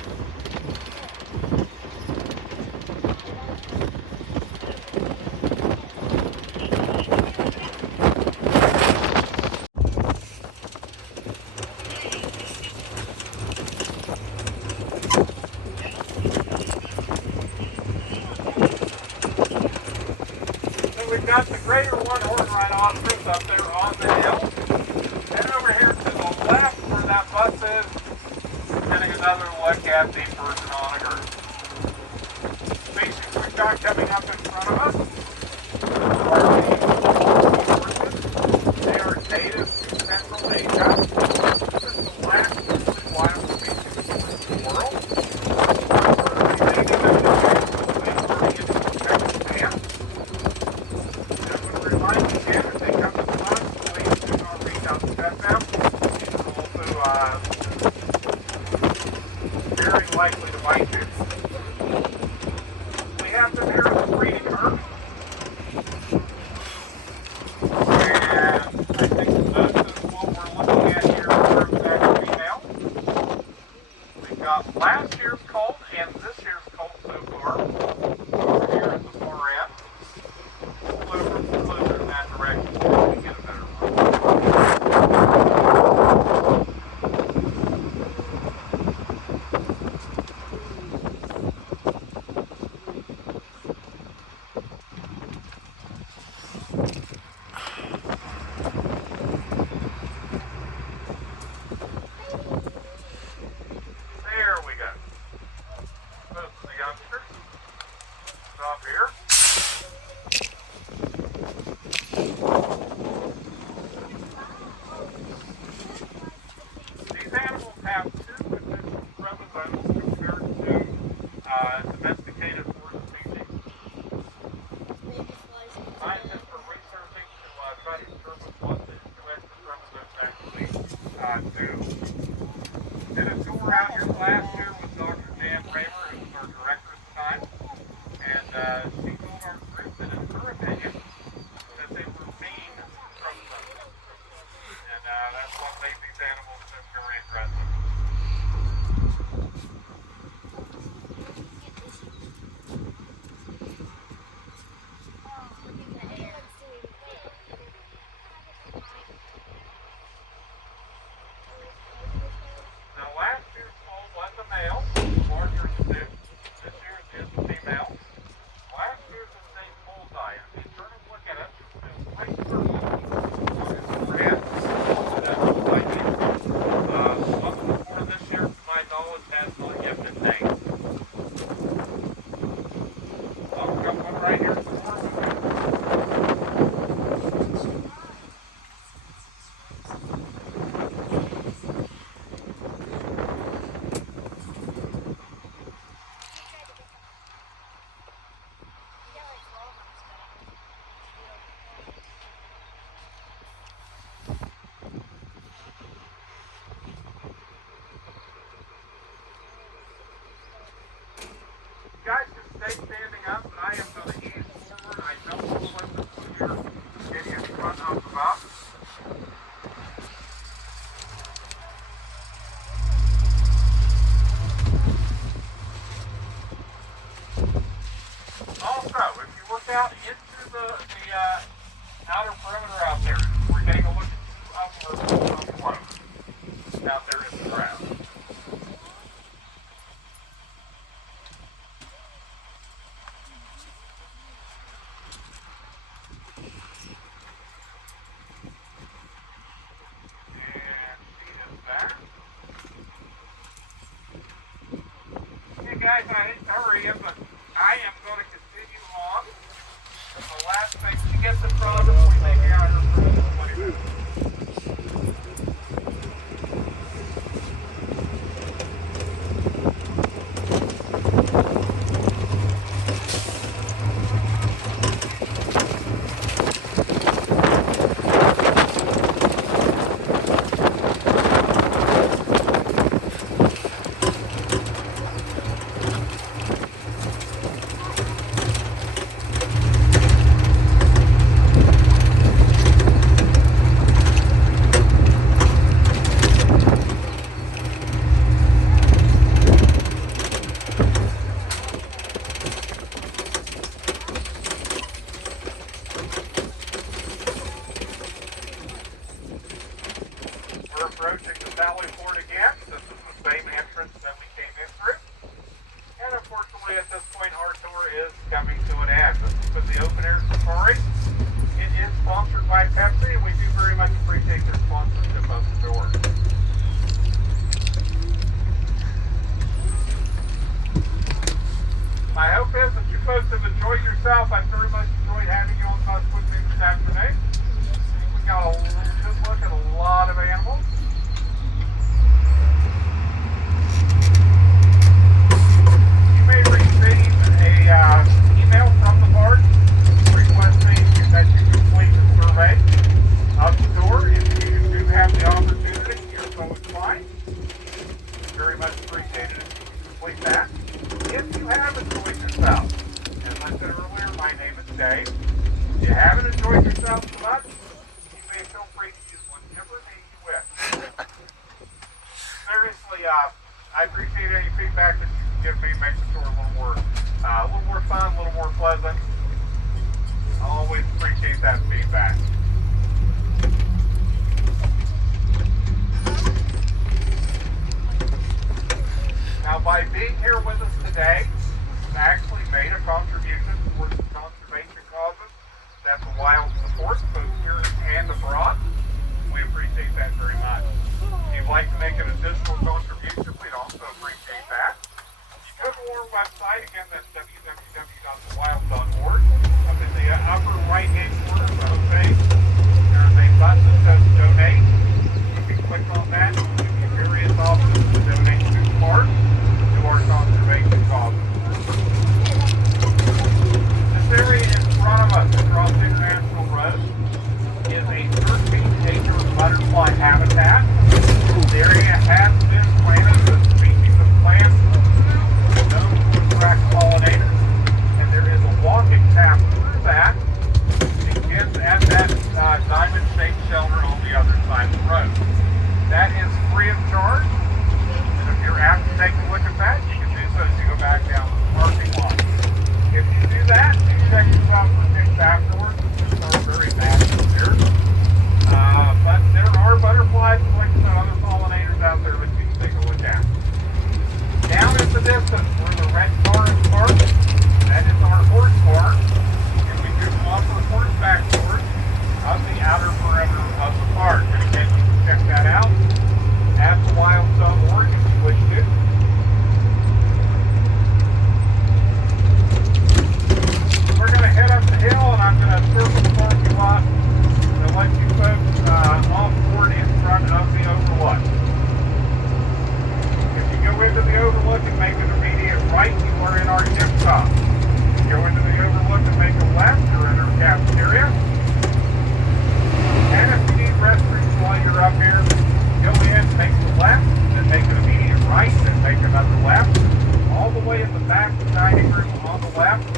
got the greater one-horn rhinoceros up there on the hill. And over here to the left where that bus is, getting another look at the Persian onager. Species we've got coming up in front of us are the they are native to Central Asia. This is the last truly wild species in the world. Very likely to bite you. We have them here in the breeding herd. And I think this is what we're looking at here in terms of that female. We've got last year's colt and this year's colt so far. Over here at the far end. We'll move closer in that direction so we can get a better look. There we go. Most of the youngsters. Stop here. These animals have two additional chromosomes compared to domesticated horse species. Scientists are researching to try to determine what these two extra chromosomes actually do. Did a tour out here last year with Dr. Jan Raymer, who was our director at the time, and she told our group that in her opinion, that they were mean chromosomes. And that's what made these animals so very interesting. Now last year's foal was a male, larger than two. This year's is a female. Last year's is named Bullseye. And if you turn and look at it, there's three circles on his forehead. That's Bullseye name. The one before this year, to my knowledge, has not yet been named. Oh, we got one right here. You guys can stay standing up, but I am going to ease forward. I don't know what this one here getting in front of the box. Also, if you look out into the outer perimeter out there, we're getting a look at two upward floats out there in the ground. Hey guys, I hate to hurry you, but I am going to continue on. The last thing to get the problem, we may be out here for another 20 minutes. approaching the Valley Ford again. This is the same entrance that we came in through. And unfortunately at this point our tour is coming to an end. This has been the Open Air Safari. is sponsored by Pepsi, and we do very much appreciate their sponsorship of the tour. My hope is that you folks have enjoyed yourself. I very much enjoyed having you on the bus with me this afternoon. We got a good look at a lot of animals. You may receive a email from the park requesting that you complete the survey of the tour. If you do have the opportunity, you're so inclined. Very much appreciated if you can complete that. If you have enjoyed yourself, as I said earlier, my name is Dave. If you haven't enjoyed yourself so much, you may feel free to use whatever name you wish. Seriously, I appreciate any feedback that you can give me. Make the tour a little more fun, a little more pleasant. I always appreciate that feedback. Now, by being here with us today, you've actually made a contribution towards the conservation causes that the wild supports, both here and abroad. We appreciate that very much. If you'd like to make an additional contribution, we'd also appreciate that. You go to our website, again, that's www.thewilds.org. Up in the upper right-hand corner of the homepage, there's a button that says Donate. If you click on that, it will give you various options to donate to the park, to our conservation causes. This area in front of us, across International Road, is a 13-acre butterfly habitat. The area has been planted with species of plants known to attract pollinators, and there is a walking path through that. It begins at that diamond-shaped shelter on the other side of the road. That is free of charge, and if you're asked to take a look at that, you can do so as you go back down to the parking lot. If you do that, you check yourself for ticks afterwards. These are very massive here. But there are butterflies, insects, and other pollinators out there that you can take a look at. Down in the distance, where the red car is parked, that is our horse barn, and we do offer horseback tours of the outer perimeter of the park. And again, you can check that out at thewilds.org if you wish to. We're going to head up the hill, and I'm going to circle the parking lot to let you folks off board in front of the overlook. If you go into the overlook and make an immediate right, you are in our gym shop. If you go into the overlook and make a left, you're in our cafeteria. And if you need restrooms while you're up here, go in, make the left, then make an immediate right, then make another left. All the way in the back of the dining room on the left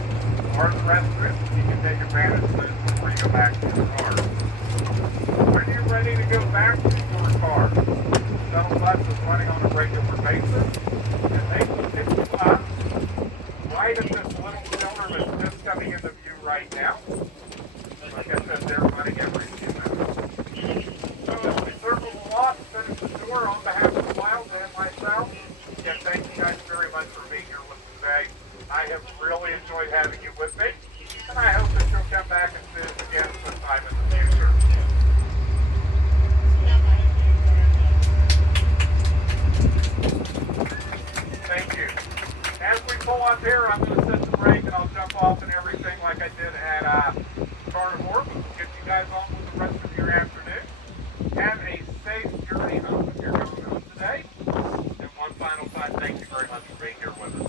are the restrooms. You can take advantage of those before you go back to your car. When you're ready to go back to your car, the shuttle bus is running on a regular basis, and they will pick you up right at this little shelter that's just coming into view right now. Like I said, they're running every few minutes. So as we circle the lot and finish the tour, on behalf of the Wilds and myself, again, thank you guys very much for being here with us today. I have really enjoyed having you with me, and I hope that you'll come back and see us again sometime in the future. Thank you. As we pull up here, I'm going to set the brake and I'll jump off and everything like I did at Carnivore. We'll get you guys on with the rest of your afternoon. Have a safe journey home if you're going home today. And one final time, thank you very much for being here with us.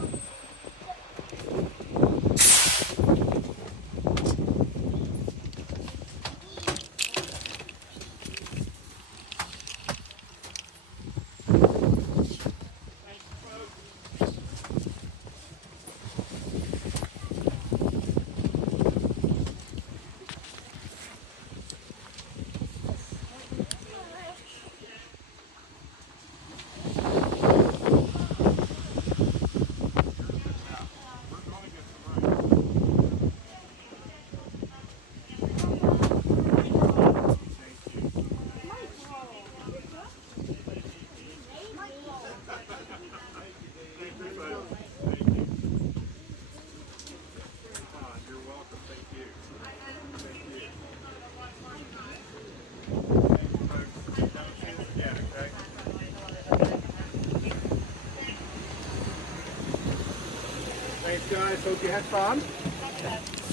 guys. Hope you had fun.